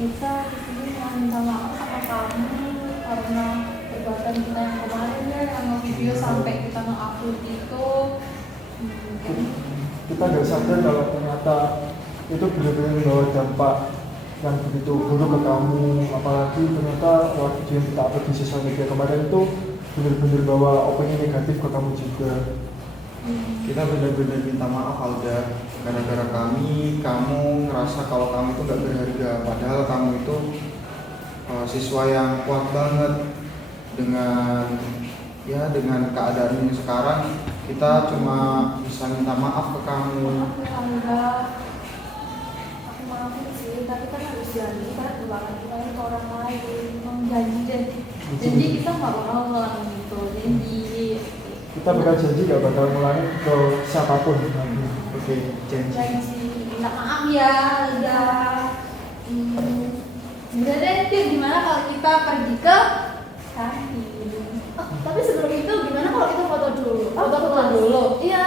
kita kesini mau minta maaf sama kamu karena perbuatan kita yang kemarin ya, yang video sampai kita nge-upload itu. Kita gak sadar kalau ternyata itu benar-benar membawa dampak yang begitu buruk ke kamu, apalagi ternyata waktu yang kita upload di sosial media kemarin itu benar-benar bawa opini negatif ke kamu juga. Kita benar-benar minta maaf Alda, gara-gara kamu ngerasa kalau kamu itu nggak berharga, padahal kamu itu siswa yang kuat banget. Dengan keadaan ini sekarang kita cuma bisa minta maaf ke kamu. Aku maafin sih, tapi kan harus janji kan kebanggaan kita ke orang lain, janji deh. Jadi kita nggak bakal ngulangin itu, janji. Kita bakal janji gak bakal ngulangi ke siapapun. Oke, janji. Janji minta maaf ya, udah. Udah deh, Dir, gimana kalau kita pergi ke kantin? Tapi sebelum itu gimana kalau kita foto dulu? Foto dulu. Iya.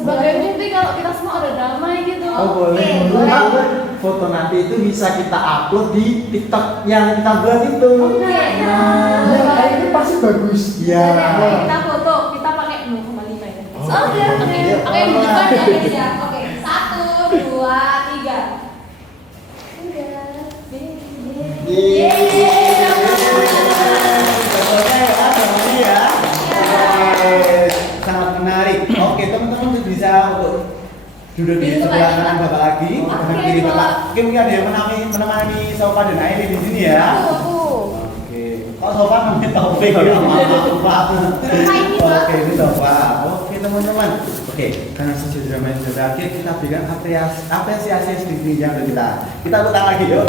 Sebagai bukti kalau kita semua udah damai gitu. Oh boleh. Boleh. Foto nanti itu bisa kita upload di TikTok yang kita buat itu. Iya. Ya, ini pasti bagus. Iya. Kita foto, kita pakai 0,5 ya. Oke, Iya. oke, bukan ya guys ya. Oke, 1, 2, 3. Udah. Sangat menarik. Oke, teman-teman bisa untuk duduk di sebelah kanan Bapak lagi, sebelah kiri Bapak. Oke, mungkin ada yang menemani Sofa dan Airi di sini ya. Oke. Oh, Sofa namanya Taufik ya. Maaf. Oke, ini Sofa. Oke, teman-teman. Oke, karena sesi drama yang sudah berakhir, kita berikan apresiasi sedikit yang dari kita. Kita putar lagi yuk.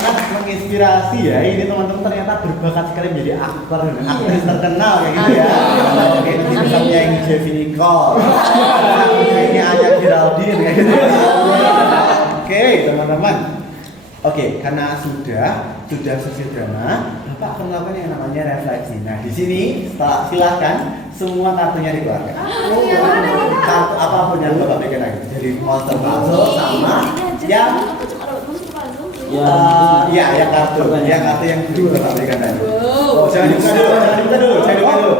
Sangat menginspirasi ya, ini teman-teman ternyata berbakat sekali menjadi aktor dan aktris terkenal kayak gitu ya. Oke, nanti bisa menyanyi Jeffy Nicole, ini Anya Geraldine kayak gitu. Oke, teman-teman. Oke, karena sudah sesi drama, Bapak akan melakukan yang namanya refleksi. Nah, di sini silakan semua kartunya dikeluarkan. Kartu apapun yang Bapak pegang lagi, dari monster puzzle sama yang yang kartu yang dulu Bapak berikan tadi. Oh, jangan dibuka dulu.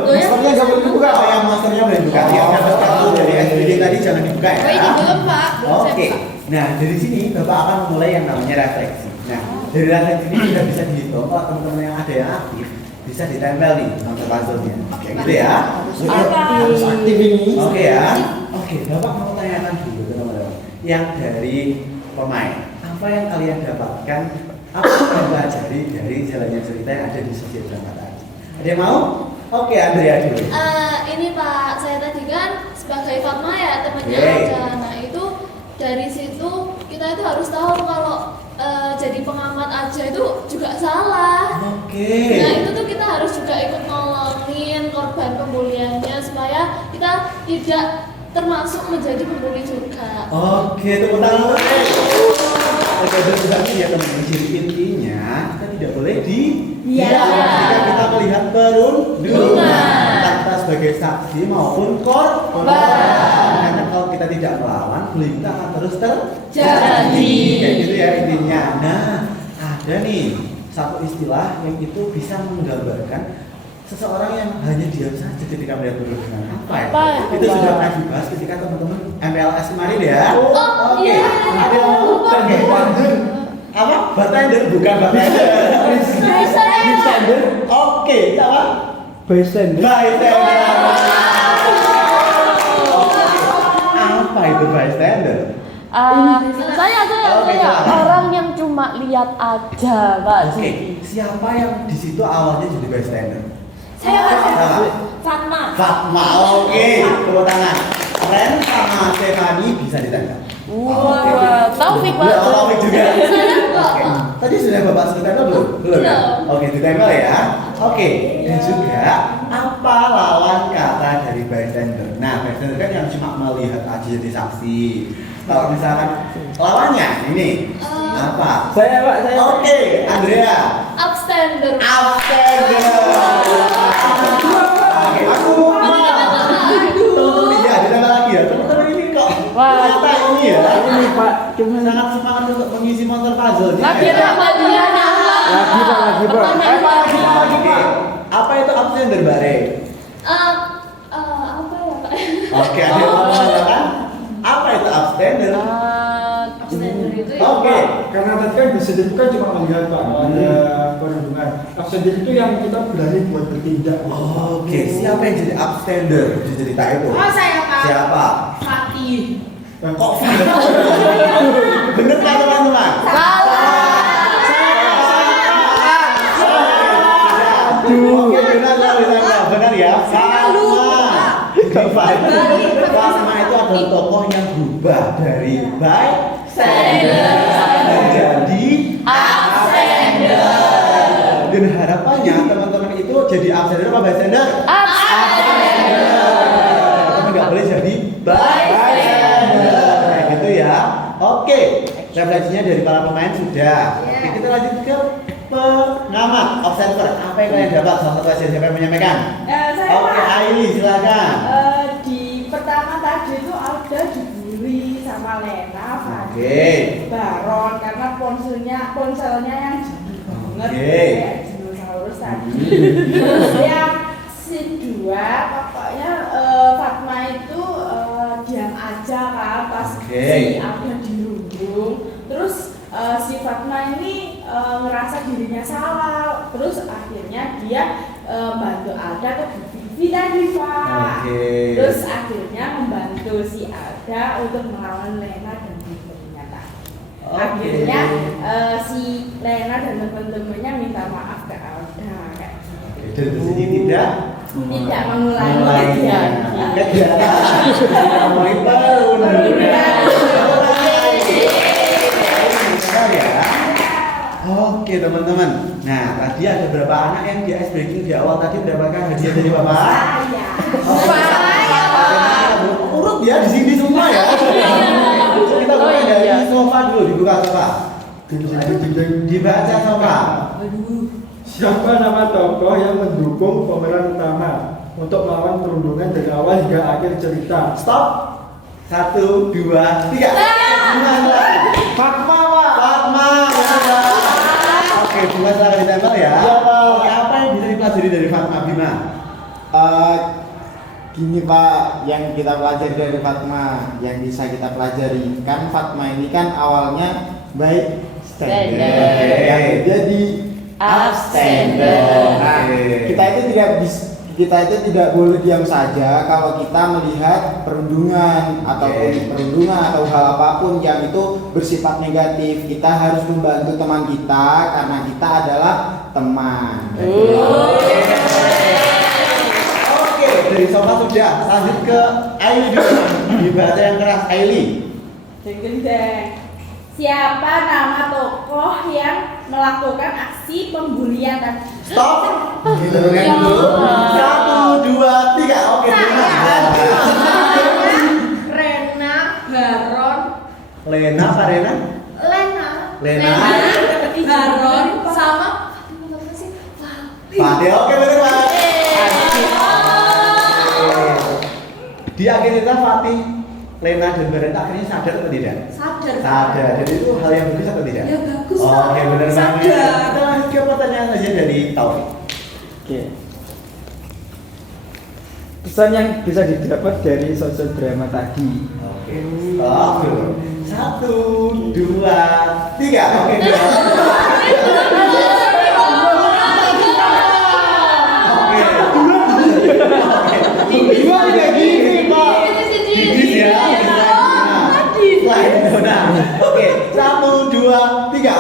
Monsternya jangan dibuka. Oh, yang monsternya boleh dibuka. Yang kartu dari SPD tadi jangan dibuka ya. Oh, ini belum, Pak. Oke. Nah, dari sini Bapak akan mulai yang namanya refleksi. Nah, dari refleksi ini sudah bisa dihitung kalau teman-teman yang ada yang aktif bisa ditempel nih monster puzzle-nya. Oke, gitu ya. Harus aktif ini. Oke ya. Oke, Bapak mau tanyakan dulu ke teman-teman yang dari pemain. Apa yang kalian dapatkan apa yang kalian pelajari dari jalannya cerita yang ada di sosial drama tadi? Ada yang mau? Oke, Andrea dulu. Ini Pak, saya tadi kan sebagai Fatma ya temannya Oke. Aja. Nah itu dari situ kita itu harus tahu kalau jadi pengamat aja itu juga salah. Oke. Nah itu tuh kita harus juga ikut nolongin korban pembuliannya supaya kita tidak termasuk menjadi pembuli juga. Oke, tepuk tangan. Oke, berarti ya teman-teman, jadi intinya kita tidak boleh ketika kita melihat perundungan kita sebagai saksi maupun korban. Karena kalau kita tidak melawan, bullying itu akan terus terjadi. Kayak gitu ya intinya. Nah, ada nih satu istilah yang itu bisa menggambarkan seseorang yang hanya diam saja ketika melihat perundungan. Apa ya? Itu sudah pernah dibahas ketika teman-teman MPLS kemarin ya. Oke. Ada yang bartender. Apa? Bartender bukan bartender. Bystander. Oke, itu apa? Bystander. Apa itu bystander? Saya orang yang cuma lihat aja, Pak. Oke, siapa yang di situ awalnya jadi bystander? Saya Fatma. Fatma, oke. Tepuk tangan. Ren sama Stefani bisa ditangkap. Wah, Taufik, Pak. Taufik juga. Oke. Tadi sudah Bapak ceritakan belum? Belum ya? Oke, ditempel ya. Oke. Dan juga apa lawan kata dari bystander? Nah, bystander kan yang cuma melihat aja jadi saksi. Kalau misalkan lawannya ini apa? Saya Pak, saya. Oke, Andrea. Upstander. Oke, aku teman-teman ya, ditambah lagi ya. Teman-teman ini kok ternyata ini ya. Ini Pak, Sangat semangat untuk mengisi monster puzzle. Lagi ya. lagi Pak. Oke. Apa itu upstander, Mbak Re? Apa ya Pak? Oke, ada yang mau mengatakan apa itu upstander? Upstander itu ya. Oke. Karena tadi kan bystander itu kan cuma melihat Pak, ada perundungan. Upstander itu yang kita berani buat bertindak. Oke, siapa yang jadi upstander di cerita itu? Saya, Pak. Siapa? Fatih. Kok bener kan teman-teman? Oke, benar ya. Fatma itu adalah tokoh yang berubah dari bystander menjadi upstander. Dan harapannya teman-teman itu jadi upstander apa bystander? Upstander. Teman nggak boleh jadi bystander. Kayak gitu ya. Oke, refleksinya dari para pemain sudah. Oke, kita lanjut ke pengamat, observer. Apa yang kalian dapat? Salah satu aja siapa yang menyampaikan? Oke, Aili silakan. Di pertama tadi itu ada dibully sama Lena, Oke. Baron karena ponselnya yang jadul banget Oke. kayak dinosaurus tadi. Terus yang scene 2 pokoknya Fatma itu diam aja kan pas si Alda dirundung. Terus si Fatma ini ngerasa dirinya salah, terus akhirnya dia bantu Alda ke BPV tadi Pak. Terus akhirnya membantu si Alda untuk melawan Lena dan teman-temannya tadi. Akhirnya si Lena dan teman-temannya minta maaf ke Alda kayak gitu. Dan sini tidak mengulangi Oke teman-teman. Nah tadi ada berapa anak yang di ice breaking di awal tadi mendapatkan hadiah dari Bapak? Urut ya di sini semua ya. Kita mulai dari sofa dulu, dibuka sofa. Dibaca sofa. Siapa nama tokoh yang mendukung pemeran utama untuk melawan perundungan dari awal hingga akhir cerita? Stop. 1, 2, 3. Fatma, Pak. Fatma. Oke, Bima silahkan ditempel ya. Oke, apa yang bisa dipelajari dari Fatma, Bima? Gini Pak, yang kita pelajari dari Fatma, yang bisa kita pelajari kan Fatma ini kan awalnya baik standar, yang jadi upstander. Nah, kita itu tidak kita itu tidak boleh diam saja kalau kita melihat perundungan atau hal apapun yang itu bersifat negatif. Kita harus membantu teman kita karena kita adalah teman. Oke, dari Sofa sudah. Lanjut ke Aili dulu. Di bahasa yang keras, Aili. Siapa nama tokoh yang melakukan aksi pembulian tadi? Stop. Gitu kan dulu. 1, 2, 3. Oke, Rena, Baron, Lena, apa Rena? Lena. Baron, sama Fatih. Oke, benar Pak. Di akhir cerita Fatih, Lena dan Baron akhirnya sadar atau tidak? Sadar. Jadi itu hal yang bagus atau tidak? Ya bagus, Oh, Pak. oke, benar banget. Kita lanjut ke pertanyaan saja dari Taufik. Oke. Pesan yang bisa didapat dari sosial drama tadi. Oke, stop dulu. 1, 2, 3. Oke, dua kayak gini, Pak. Didis ya. Selain Dona. Oke, 1, 2, 3.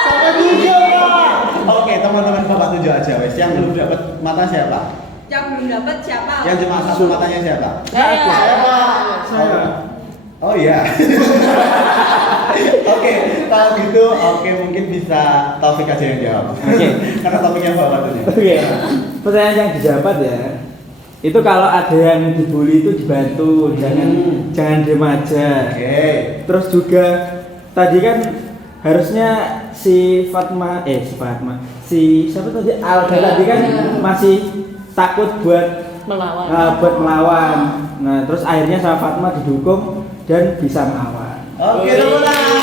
Sama juga, Pak. Oke, teman-teman Bapak tunjuk aja, wes. Yang belum dapat mata siapa? yang belum dapat siapa? Yang cuma satu matanya siapa? Saya. Oh iya. Oke, kalau gitu mungkin bisa Taufik aja yang jawab. Oke. Karena topiknya Bapak tuh. Oke. Pertanyaan yang didapat ya. Itu kalau ada yang dibully itu dibantu, jangan diem aja. Oke. Terus juga tadi kan harusnya si siapa tadi Alda tadi kan masih takut buat melawan. Nah, terus akhirnya sama Fatma didukung dan bisa melawan. Oke, tepuk tangan.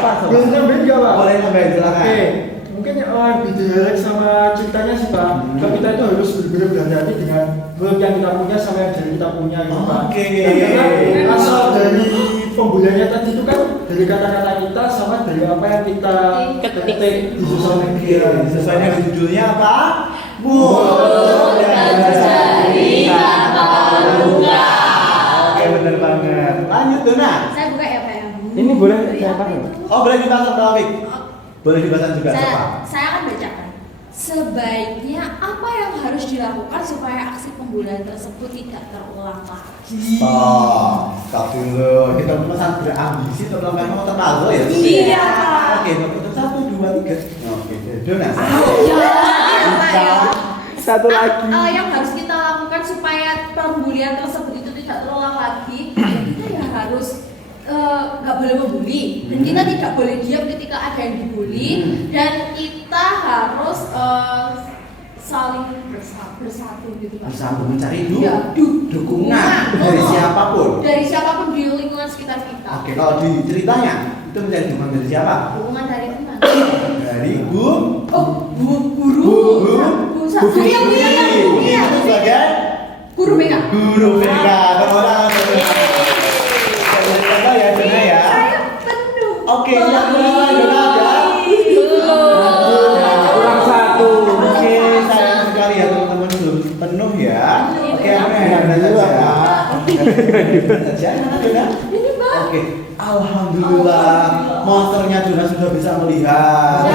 Apa tuh? Boleh nambahin nggak, Pak? Boleh nambahin, silakan. Oke, mungkin lebih direlate sama ceritanya sih, Pak. Kalau kita itu harus benar-benar berhati-hati dengan hal yang kita punya sama yang jadi kita punya gitu, Pak. Oke. Karena asal dari pembuliannya tadi itu kan dari kata-kata kita sama dari apa yang kita ketik di sosial media. Sesuai dengan judulnya apa? Mudah mencari tanpa luka. Oke, benar banget. Lanjut, Dona. Saya buka ya, Pak. Ini boleh saya pakai? Oh, boleh dibahas Taufik. Boleh dibahas juga, Sofa. Saya akan bacakan. Sebaiknya apa yang harus dilakukan supaya aksi pembulian tersebut tidak terulang lagi? Stop dulu. Kita pesan berambisi untuk melakukan mau terlalu ya. Iya. Oke, untuk 1, 2, 3. Oke, Dona. Satu lagi. Yang harus kita lakukan supaya pembulian tersebut itu tidak terulang lagi, kita ya harus nggak boleh membuli dan kita tidak boleh diam ketika ada yang dibully dan kita harus saling bersatu gitu Pak. Bersatu mencari Ya, dukungan dari siapapun. Dari siapapun di lingkungan sekitar kita. Oke, kalau di ceritanya itu mencari dukungan dari siapa? Dukungan dari teman. Dari guru. Iya. Iya. Itu sebagai Guru BK. Guru BK. Orang ya, Dona ya. Saya penuh. Oke, yang kedua Dona ada. Kurang satu. Oke, sayang sekali ya teman-teman belum penuh ya. Oke, ada saja. Ini Mbak. Oke, alhamdulillah monsternya Dona sudah bisa melihat.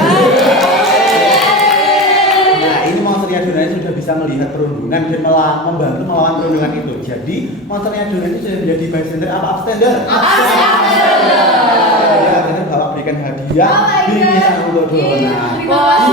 Nah, ini monsternya Dona sudah bisa melihat perundungan dan membantu melawan perundungan itu. Jadi, monsternya Dona itu sudah menjadi bystander apa upstander? Ya, akhirnya Bapak berikan hadiah bingkisan untuk Dona. Dibuka di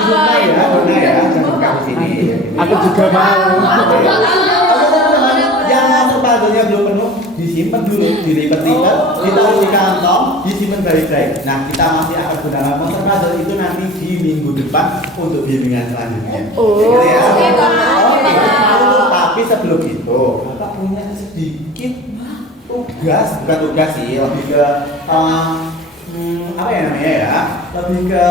rumah ya, Dona ya. Jangan buka di sini. Aku juga mau. Oke, teman-teman yang monster puzzle-nya belum penuh, disimpan dulu, dilipat-lipat, ditaruh di kantong, disimpan baik-baik. Nah, kita masih akan gunakan monster puzzle itu nanti di minggu depan untuk bimbingan selanjutnya. Ya. Oke, tapi sebelum itu, Bapak punya sedikit tugas, bukan tugas sih, lebih ke apa ya namanya ya, lebih ke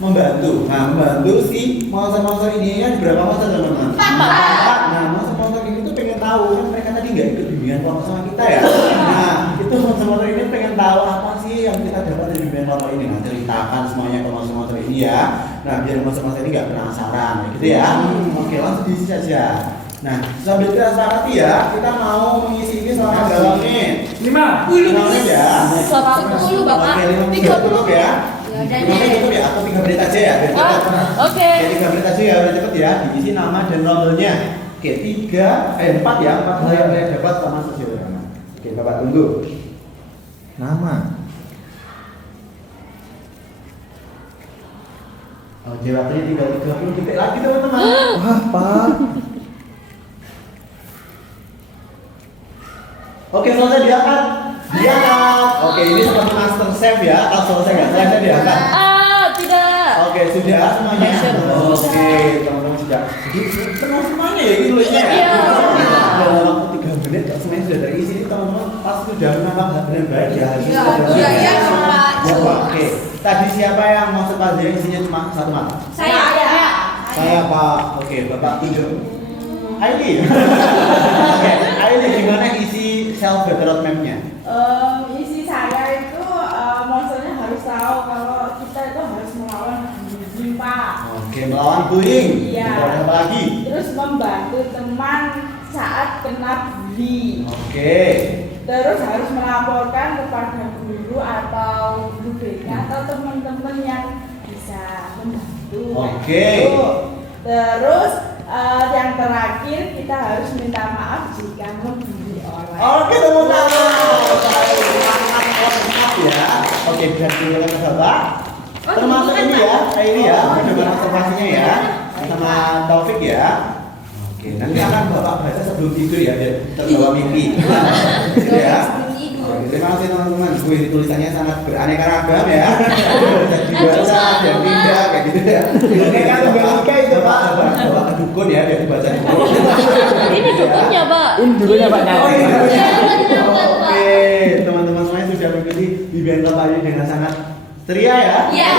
membantu. Nah, membantu si monster-monster ini kan berapa monster teman-teman? 4. Nah, monster-monster ini tuh pengen tahu kan mereka tadi nggak ikut bimbingan kelompok sama kita ya. Nah, itu monster-monster ini pengen tahu apa sih yang kita dapat dari bimbingan foto ini, nah ceritakan semuanya ke monster-monster ini ya. Nah biar monster-monster ini nggak penasaran, gitu ya. Oke, langsung diisi saja. Nah sambil kita sepakati ya, kita mau mengisi ini selama berapa menit? 5 menit ya. 10 Bapak. Oke, 5 menit cukup ya. 5 menit cukup ya, atau 3 menit aja ya. Oke. 3 menit aja ya, udah cepet ya. Diisi nama dan rombelnya. Oke, 4 ya, 4 hal yang saya dapat sama sosial. Oke, Bapak tunggu. Nama. Oke, waktunya tinggal 30 detik lagi teman-teman. Wah, Pak. Oke, selesai diangkat. Diangkat. Oke, ini seperti master chef ya. Kalau selesai nggak selesai diangkat. Tidak. Oke, sudah semuanya. Oke, teman-teman sudah. Tenang semuanya ya, ini tulisnya ya. Iya. Dalam waktu 3 menit, semuanya sudah terisi. Teman-teman pasti sudah menangkap dengan baik ya. Iya, Pak. Ya, Pak. Oke. Tadi siapa yang mau sepatu yang isinya cuma 1 mata? Saya, Pak. Oke, Bapak tunjuk. Aili. Oke, Aili gimana isi self development map-nya? Isi saya itu monsternya harus tahu kalau kita itu harus melawan bullying, Pak. Oke, melawan bullying. Iya. Ada apa lagi? Terus membantu teman saat kena bully. Oke. Terus harus melaporkan kepada guru atau guru BK atau teman-teman yang bisa membantu. Oke. Gitu. Terus yang terakhir kita harus minta maaf jika membuli orang. Oke, teman-teman. Maaf ya. Oke, biar dulu ke Bapak. Termasuk ini ya, ini ya, dengan observasinya ya, sama Taufik ya. Oke, nanti akan Bapak baca sebelum tidur ya, biar terbawa mimpi. Gitu ya. Oke, terima kasih teman-teman. Ini tulisannya sangat beraneka ragam ya. Bisa dibaca, dan pindah kayak gitu ya. Oke, kan Bapak itu Bapak ke dukun ya, biar dibaca dukun. Ini dukunnya, Pak. Ini dulunya Pak. Oh, ini dulunya. Iya. Oke, teman-teman semuanya sudah mengikuti bimbingan Bapak ini dengan sangat ceria ya. Iya.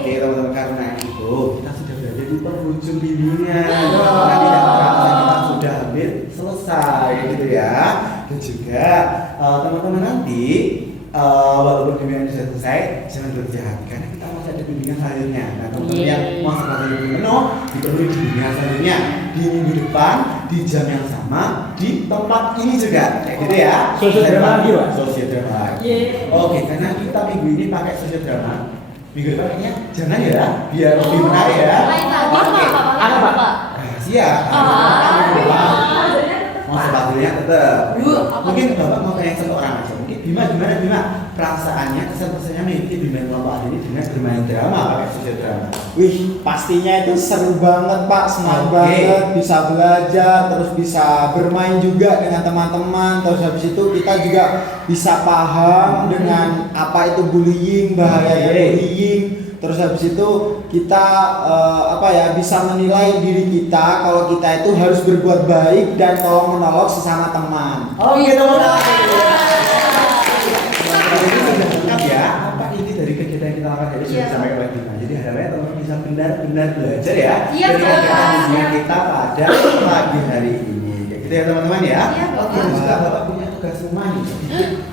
Oke, teman-teman, karena itu kita sudah berada di penghujung bimbingan. Nanti tidak terasa kita sudah hampir selesai gitu ya. Dan juga teman-teman nanti walaupun bimbingan sudah selesai, jangan berjahat karena kita masih ada bimbingan selanjutnya. Nah, teman-teman yang mau seperti itu penuh, dipenuhi di bimbingan selanjutnya di minggu depan di jam yang sama di tempat ini juga, kayak gitu ya. Sosiodrama lagi, Pak. Sosiodrama lagi. Yeah. Oke, karena kita minggu ini pakai sosiodrama, minggu depan kayaknya jangan ya, biar lebih menarik ya. Oke, Apa, Pak? rahasia. Mau sepatunya tetap. Mungkin Bapak mau tanya satu orang aja. Mungkin gimana perasaannya, kesan-kesannya mengikuti bimbingan kelompok ini dengan bermain drama pakai sosiodrama. Wih, pastinya itu seru banget, Pak. Semangat Oke. banget, bisa belajar, terus bisa bermain juga dengan teman-teman. Terus habis itu kita juga bisa paham dengan apa itu bullying, bahaya bullying. Terus habis itu kita bisa menilai diri kita kalau kita itu harus berbuat baik dan tolong menolong sesama teman. Oke, teman-teman. Ini sudah lengkap ya. Apa inti dari kegiatan yang kita lakukan tadi sudah disampaikan oleh Bima. Jadi harapannya teman-teman bisa benar-benar belajar ya dari kegiatan kita pada pagi hari ini. Kayak gitu ya teman-teman ya. Oke, juga Bapak punya tugas rumah nih.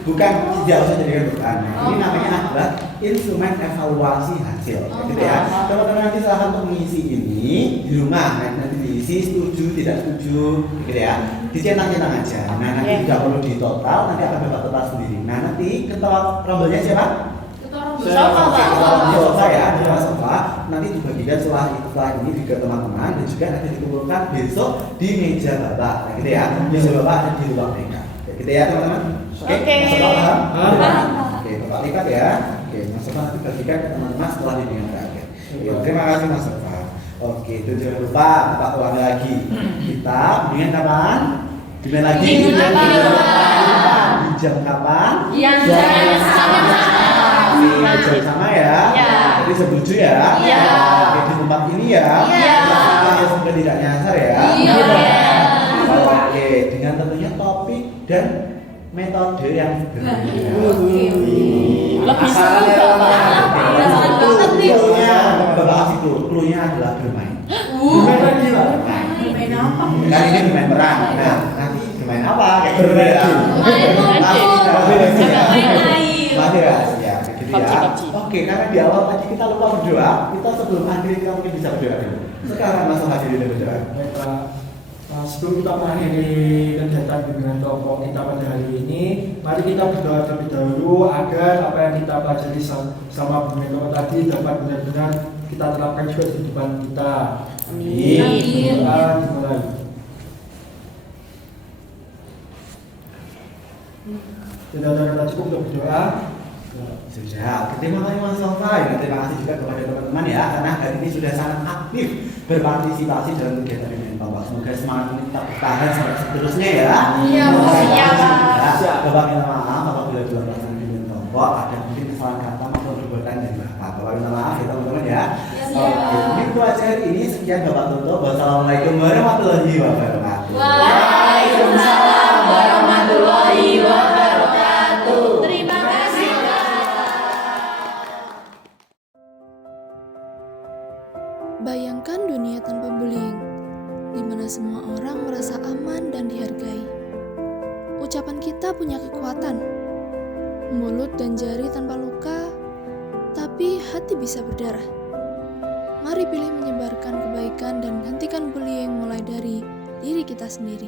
Bukan tidak usah jadikan beban. Ini namanya adalah instrumen evaluasi hasil. Kayak gitu ya. Teman-teman nanti silahkan untuk mengisi ini di rumah. Nanti diisi setuju, tidak setuju, gitu ya. Dicetak-cetak aja. Nah nanti tidak perlu di total, nanti akan Bapak total sendiri. Nah nanti ketua rombelnya siapa? Sofa ya, sofa. Nanti dibagikan setelah ini juga teman-teman dan juga nanti dikumpulkan besok di meja Bapak. Nah, gitu ya. Meja Bapak ada di ruang mereka. Gitu ya teman-teman. Oke. Masuk paham? Oke, Bapak lipat ya. Oke, Mas Sofa nanti bagikan ke teman-teman setelah bimbingan terakhir. Terima kasih Mas Sofa. Oke, itu jangan lupa Bapak ulang lagi. Kita bimbingan kapan? Bimbingan lagi. Di jam kapan? Jam sama ya. Jadi setuju ya. Oke, di tempat ini ya. Kita sampai tidak nyasar ya. Oke, dengan tentunya topik dan metode yang berbeda. Lebih seru, Bapak. Bapak kasih clue-nya adalah bermain. Bermain lagi lah. Bermain apa? Kali ini bermain peran. Nah, nanti bermain apa? Kayak berbeda. Main Masih rahasia. air. Masih rahasia. Gitu ya. Oke, karena di awal tadi kita lupa berdoa, kita sebelum akhir kita mungkin bisa berdoa dulu. Sekarang langsung hadirin dan berdoa. Baik Pak, sebelum kita mengakhiri kegiatan bimbingan kelompok kita pada hari ini, mari kita berdoa terlebih dahulu agar apa yang kita pelajari sama bimbingan kelompok tadi dapat benar-benar kita terapkan juga di depan kita. Amin. Doa dimulai. Tidak ada kata cukup untuk berdoa. Sudah, terima kasih Mas Sofa, terima kasih juga kepada teman-teman ya, karena hari ini sudah sangat aktif berpartisipasi dalam kegiatan bimbingan kelompok. Semoga semangat ini tetap bertahan sampai seterusnya ya. Iya, Siap. Bapak minta maaf apabila dalam pelaksanaan bimbingan kelompok ada mungkin kesalahan kata maupun perbuatan yang bapak. Bapak minta maaf ya teman-teman ya. Oke, mungkin itu aja hari ini. Sekian Bapak tutup. Wassalamualaikum warahmatullahi wabarakatuh. Waalaikumsalam warahmatullahi wabarakatuh. Terima kasih. Bayangkan dunia tanpa bullying, di mana semua orang merasa aman dan dihargai. Ucapan kita punya kekuatan, mulut dan jari tanpa luka, tapi hati bisa berdarah. Mari pilih menyebarkan kebaikan dan hentikan bullying mulai dari diri kita sendiri.